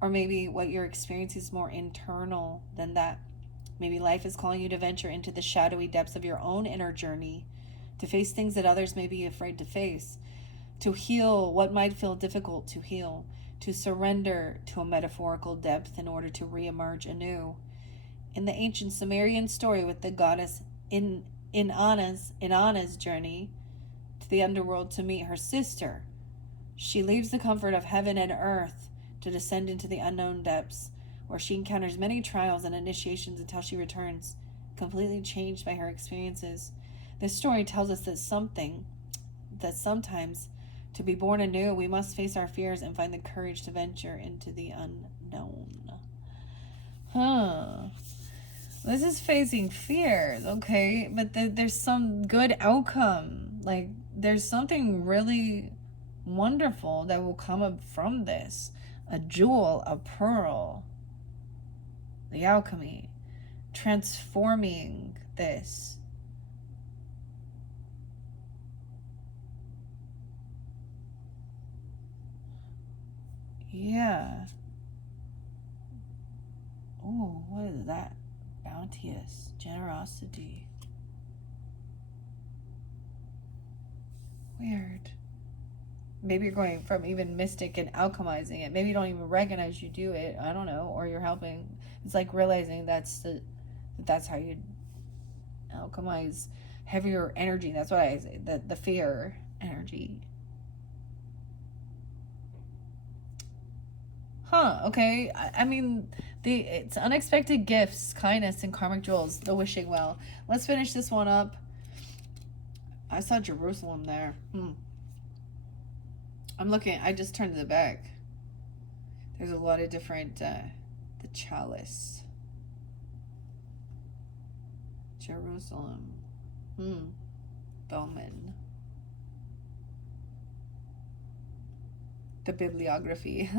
Or maybe what you're experiencing is more internal than that. Maybe life is calling you to venture into the shadowy depths of your own inner journey, to face things that others may be afraid to face, to heal what might feel difficult to heal, to surrender to a metaphorical depth in order to reemerge anew. In the ancient Sumerian story with the goddess Inanna's journey to the underworld to meet her sister, she leaves the comfort of heaven and earth to descend into the unknown depths, where she encounters many trials and initiations until she returns, completely changed by her experiences. This story tells us that sometimes, to be born anew, we must face our fears and find the courage to venture into the unknown. Huh. This is facing fears, okay? But there's some good outcome. Like, there's something really wonderful that will come up from this. A jewel, a pearl. The alchemy. Transforming this. Yeah. Oh, what is that? Bounteous. Generosity. Weird. Maybe you're going from even mystic and alchemizing it. Maybe you don't even recognize you do it. I don't know. Or you're helping. It's like realizing that's how you alchemize heavier energy. That's what I say. The fear energy. Huh, okay. I mean, it's unexpected gifts, kindness, and karmic jewels, the wishing well. Let's finish this one up. I saw Jerusalem there. I'm looking, I just turned to the back. There's a lot of different, the chalice. Jerusalem. Bowman. The bibliography.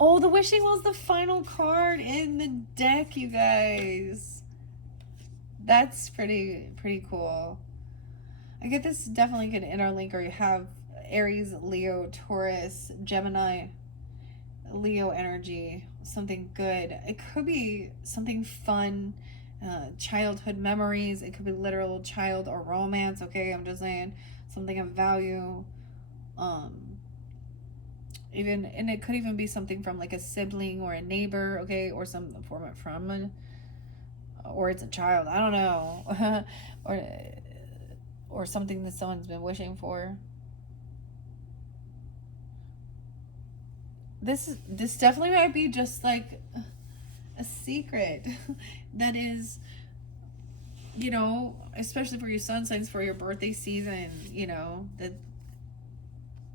Oh, the wishing well's the final card in the deck, you guys. That's pretty cool. I get this definitely could interlink, or you have Aries, Leo, Taurus, Gemini, Leo energy, something good. It could be something fun, childhood memories. It could be literal child or romance. Okay, I'm just saying something of value. Even, and it could even be something from like a sibling or a neighbor. Okay, or some form from, or it's a child. I don't know, or something that someone's been wishing for. This definitely might be just like a secret that is, especially for your sun signs, for your birthday season, that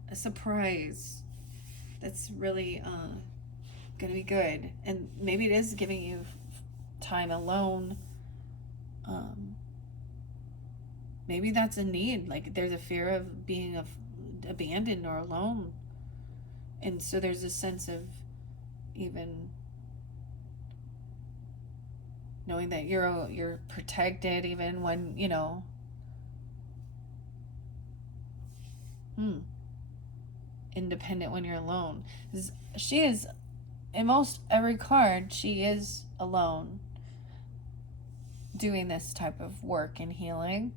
a surprise that's really gonna be good. And maybe it is giving you time alone. Maybe that's a need, like there's a fear of being abandoned or alone, and so there's a sense of even knowing that you're protected even when independent when you're alone. She is, in most every card, she is alone doing this type of work and healing,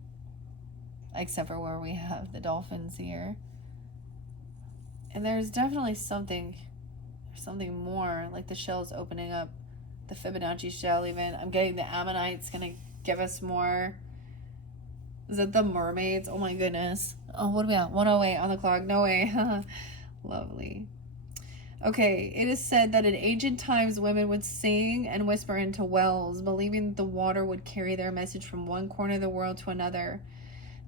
except for where we have the dolphins here. And there's definitely something more, like the shell's opening up, the Fibonacci shell even. I'm getting the Ammonite's gonna give us more. Is it the mermaids? Oh my goodness. Oh, what are we at? 108 on the clock. No way. Lovely. Okay, it is said that in ancient times women would sing and whisper into wells, believing that the water would carry their message from one corner of the world to another.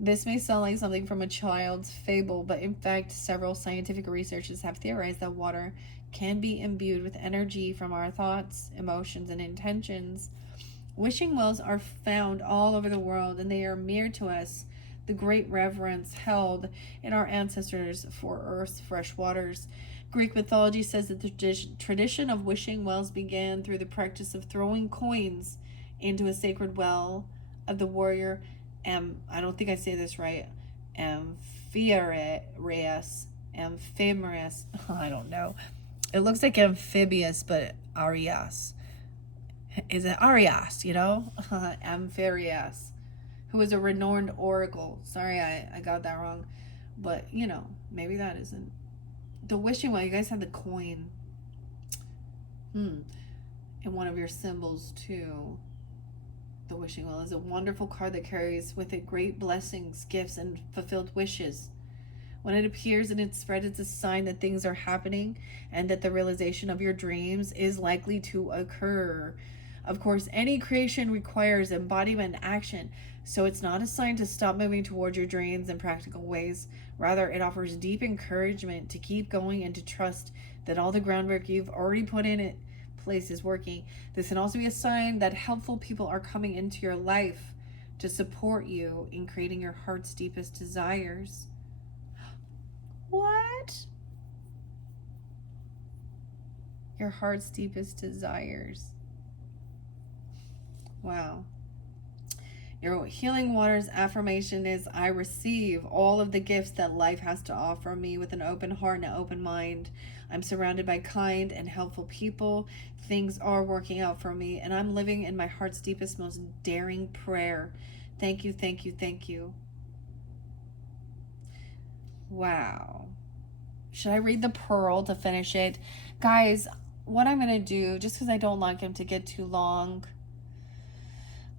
This may sound like something from a child's fable, but in fact, several scientific researchers have theorized that water can be imbued with energy from our thoughts, emotions, and intentions. Wishing wells are found all over the world, and they are mirrored to us the great reverence held in our ancestors for Earth's fresh waters. Greek mythology says that the tradition of wishing wells began through the practice of throwing coins into a sacred well of the warrior I don't think I say this right, Amphiaraus, I don't know. It looks like amphibious, but Arias. Is it Arias, Amphiaraus, who was a renowned oracle. Sorry, I got that wrong. But, maybe that isn't. The wishing well, you guys have the coin. And one of your symbols too, the wishing well, is a wonderful card that carries with it great blessings, gifts, and fulfilled wishes. When it appears and it's spread, it's a sign that things are happening and that the realization of your dreams is likely to occur. Of course, any creation requires embodiment and action, so it's not a sign to stop moving toward your dreams in practical ways. Rather, it offers deep encouragement to keep going and to trust that all the groundwork you've already put in it place is working. This can also be a sign that helpful people are coming into your life to support you in creating your heart's deepest desires. What? Your heart's deepest desires. Wow. Your healing waters affirmation is, I receive all of the gifts that life has to offer me with an open heart and an open mind. I'm surrounded by kind and helpful people. Things are working out for me, and I'm living in my heart's deepest, most daring prayer. Thank you, thank you, thank you. Wow. Should I read the pearl to finish it? Guys, what I'm going to do, just because I don't like them to get too long,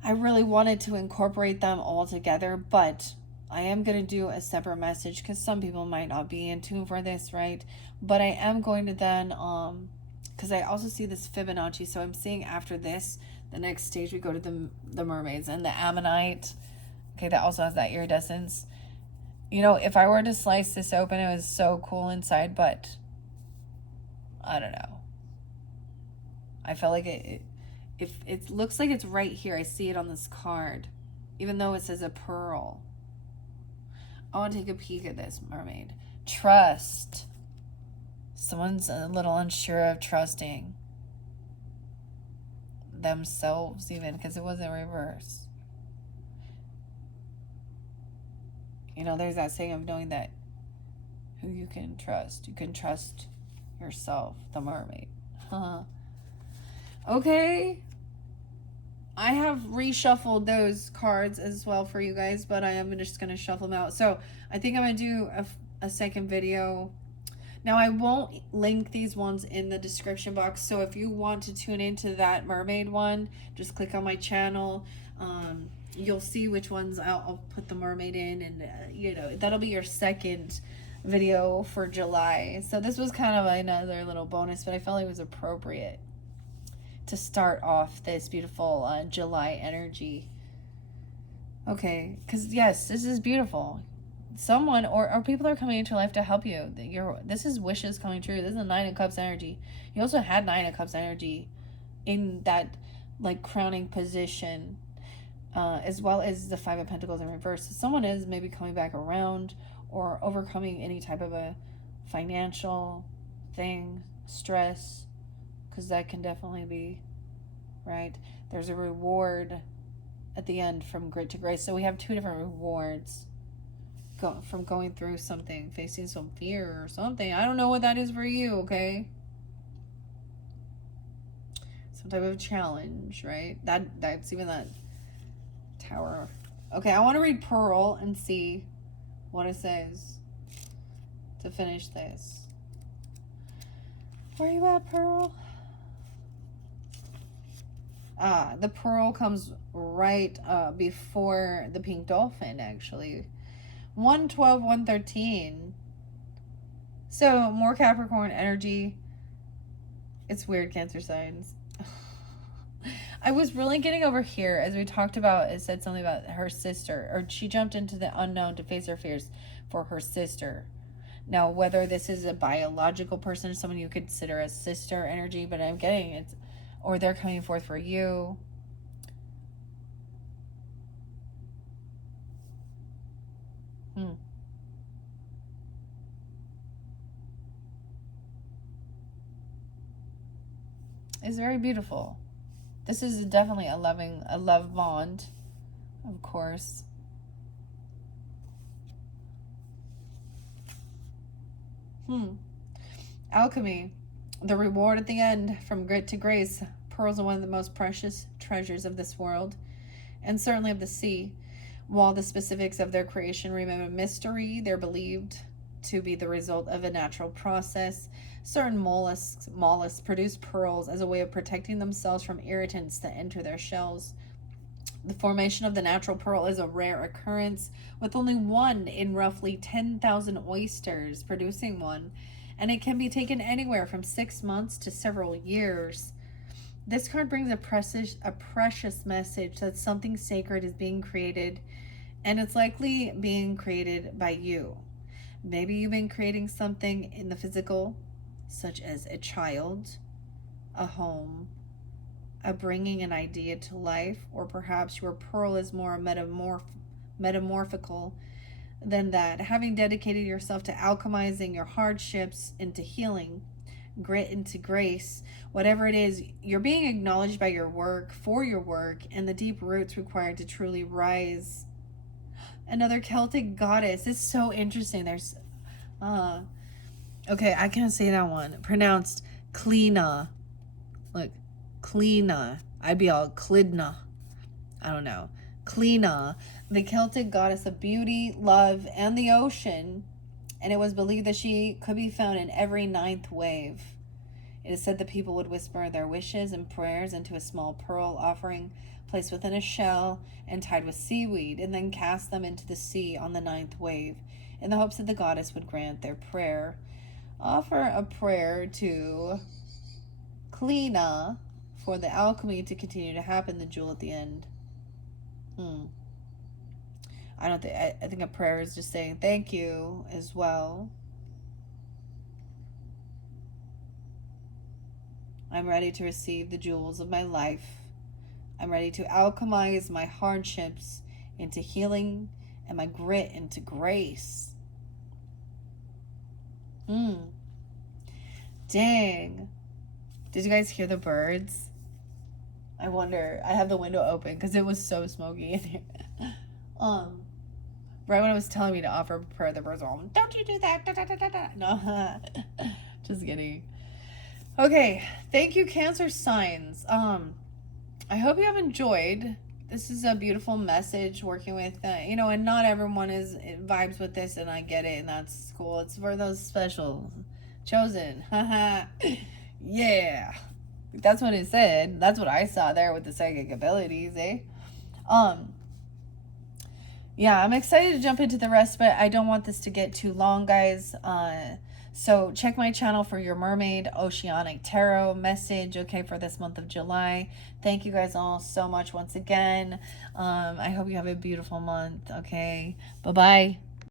I really wanted to incorporate them all together, but I am going to do a separate message because some people might not be in tune for this, right? But I am going to then, because I also see this Fibonacci, so I'm seeing after this, the next stage we go to the mermaids and the ammonite. Okay, that also has that iridescence. You know, if I were to slice this open, it was so cool inside, but I don't know. I felt like it looks like it's right here. I see it on this card, even though it says a pearl. I want to take a peek at this mermaid. Trust. Someone's a little unsure of trusting themselves, even because it wasn't reverse. You know, there's that saying of knowing that who you can trust. You can trust yourself, the mermaid. Okay. I have reshuffled those cards as well for you guys, but I am just going to shuffle them out. So I think I'm going to do a second video. Now, I won't link these ones in the description box. So if you want to tune into that mermaid one, just click on my channel. You'll see which ones I'll put the mermaid in, and you know, that'll be your second video for July. So this was kind of another little bonus, but I felt it was appropriate to start off this beautiful July energy. Okay, because yes, this is beautiful. Someone or people are coming into your life to help you. This is wishes coming true. This is a 9 of Cups energy. You also had 9 of Cups energy in that like crowning position, as well as the 5 of Pentacles in reverse. So someone is maybe coming back around or overcoming any type of a financial thing, stress, because that can definitely be, right? There's a reward at the end from grit to grace. So we have 2 different rewards from going through something, facing some fear or something. I don't know what that is for you, okay? Some type of challenge, right? That's even that Tower. Okay, I want to read Pearl and see what it says to finish this. Where are you at, Pearl? The Pearl comes right before the Pink Dolphin, actually. 112, 113. So, more Capricorn energy. It's weird, Cancer signs. I was really getting over here, as we talked about, it said something about her sister, or she jumped into the unknown to face her fears for her sister. Now, whether this is a biological person, someone you consider a sister energy, but I'm getting it, or they're coming forth for you. It's very beautiful. This is definitely a love bond, of course. Alchemy. The reward at the end, from grit to grace. Pearls are one of the most precious treasures of this world, and certainly of the sea. While the specifics of their creation remain a mystery, they're believed to be the result of a natural process. Certain mollusks produce pearls as a way of protecting themselves from irritants that enter their shells. The formation of the natural pearl is a rare occurrence, with only one in roughly 10,000 oysters producing one, and it can be taken anywhere from 6 months to several years. This card brings a precious message that something sacred is being created, and it's likely being created by you. Maybe you've been creating something in the physical, such as a child, a home, a bringing an idea to life, or perhaps your pearl is more metamorphical than that, having dedicated yourself to alchemizing your hardships into healing, grit into grace. Whatever it is, you're being acknowledged by your work, for your work, and the deep roots required to truly rise. Another Celtic goddess. It's so interesting. There's okay, I can't say that one. Pronounced Clina. Look, Clina. I'd be all Clidna. I don't know. Clina, the Celtic goddess of beauty, love, and the ocean. And it was believed that she could be found in every ninth wave. It is said that people would whisper their wishes and prayers into a small pearl offering placed within a shell and tied with seaweed, and then cast them into the sea on the ninth wave in the hopes that the goddess would grant their prayer. Offer a prayer to Clina for the alchemy to continue to happen, the jewel at the end. I think a prayer is just saying thank you as well. I'm ready to receive the jewels of my life. I'm ready to alchemize my hardships into healing and my grit into grace. Dang. Did you guys hear the birds? I wonder. I have the window open because it was so smoky in here. Right when I was telling me to offer a prayer, the birds were all, don't you do that. Da, da, da, da, da. No, just kidding. Okay, thank you, Cancer signs. I hope you have enjoyed. This is a beautiful message working with, and not everyone vibes with this, and I get it, and that's cool. It's for those special, chosen. Yeah, that's what it said. That's what I saw there with the psychic abilities, eh? Yeah, I'm excited to jump into the rest, but I don't want this to get too long, guys. So check my channel for your Mermaid Oceanic Tarot message, okay, for this month of July. Thank you guys all so much once again. I hope you have a beautiful month, okay? Bye-bye.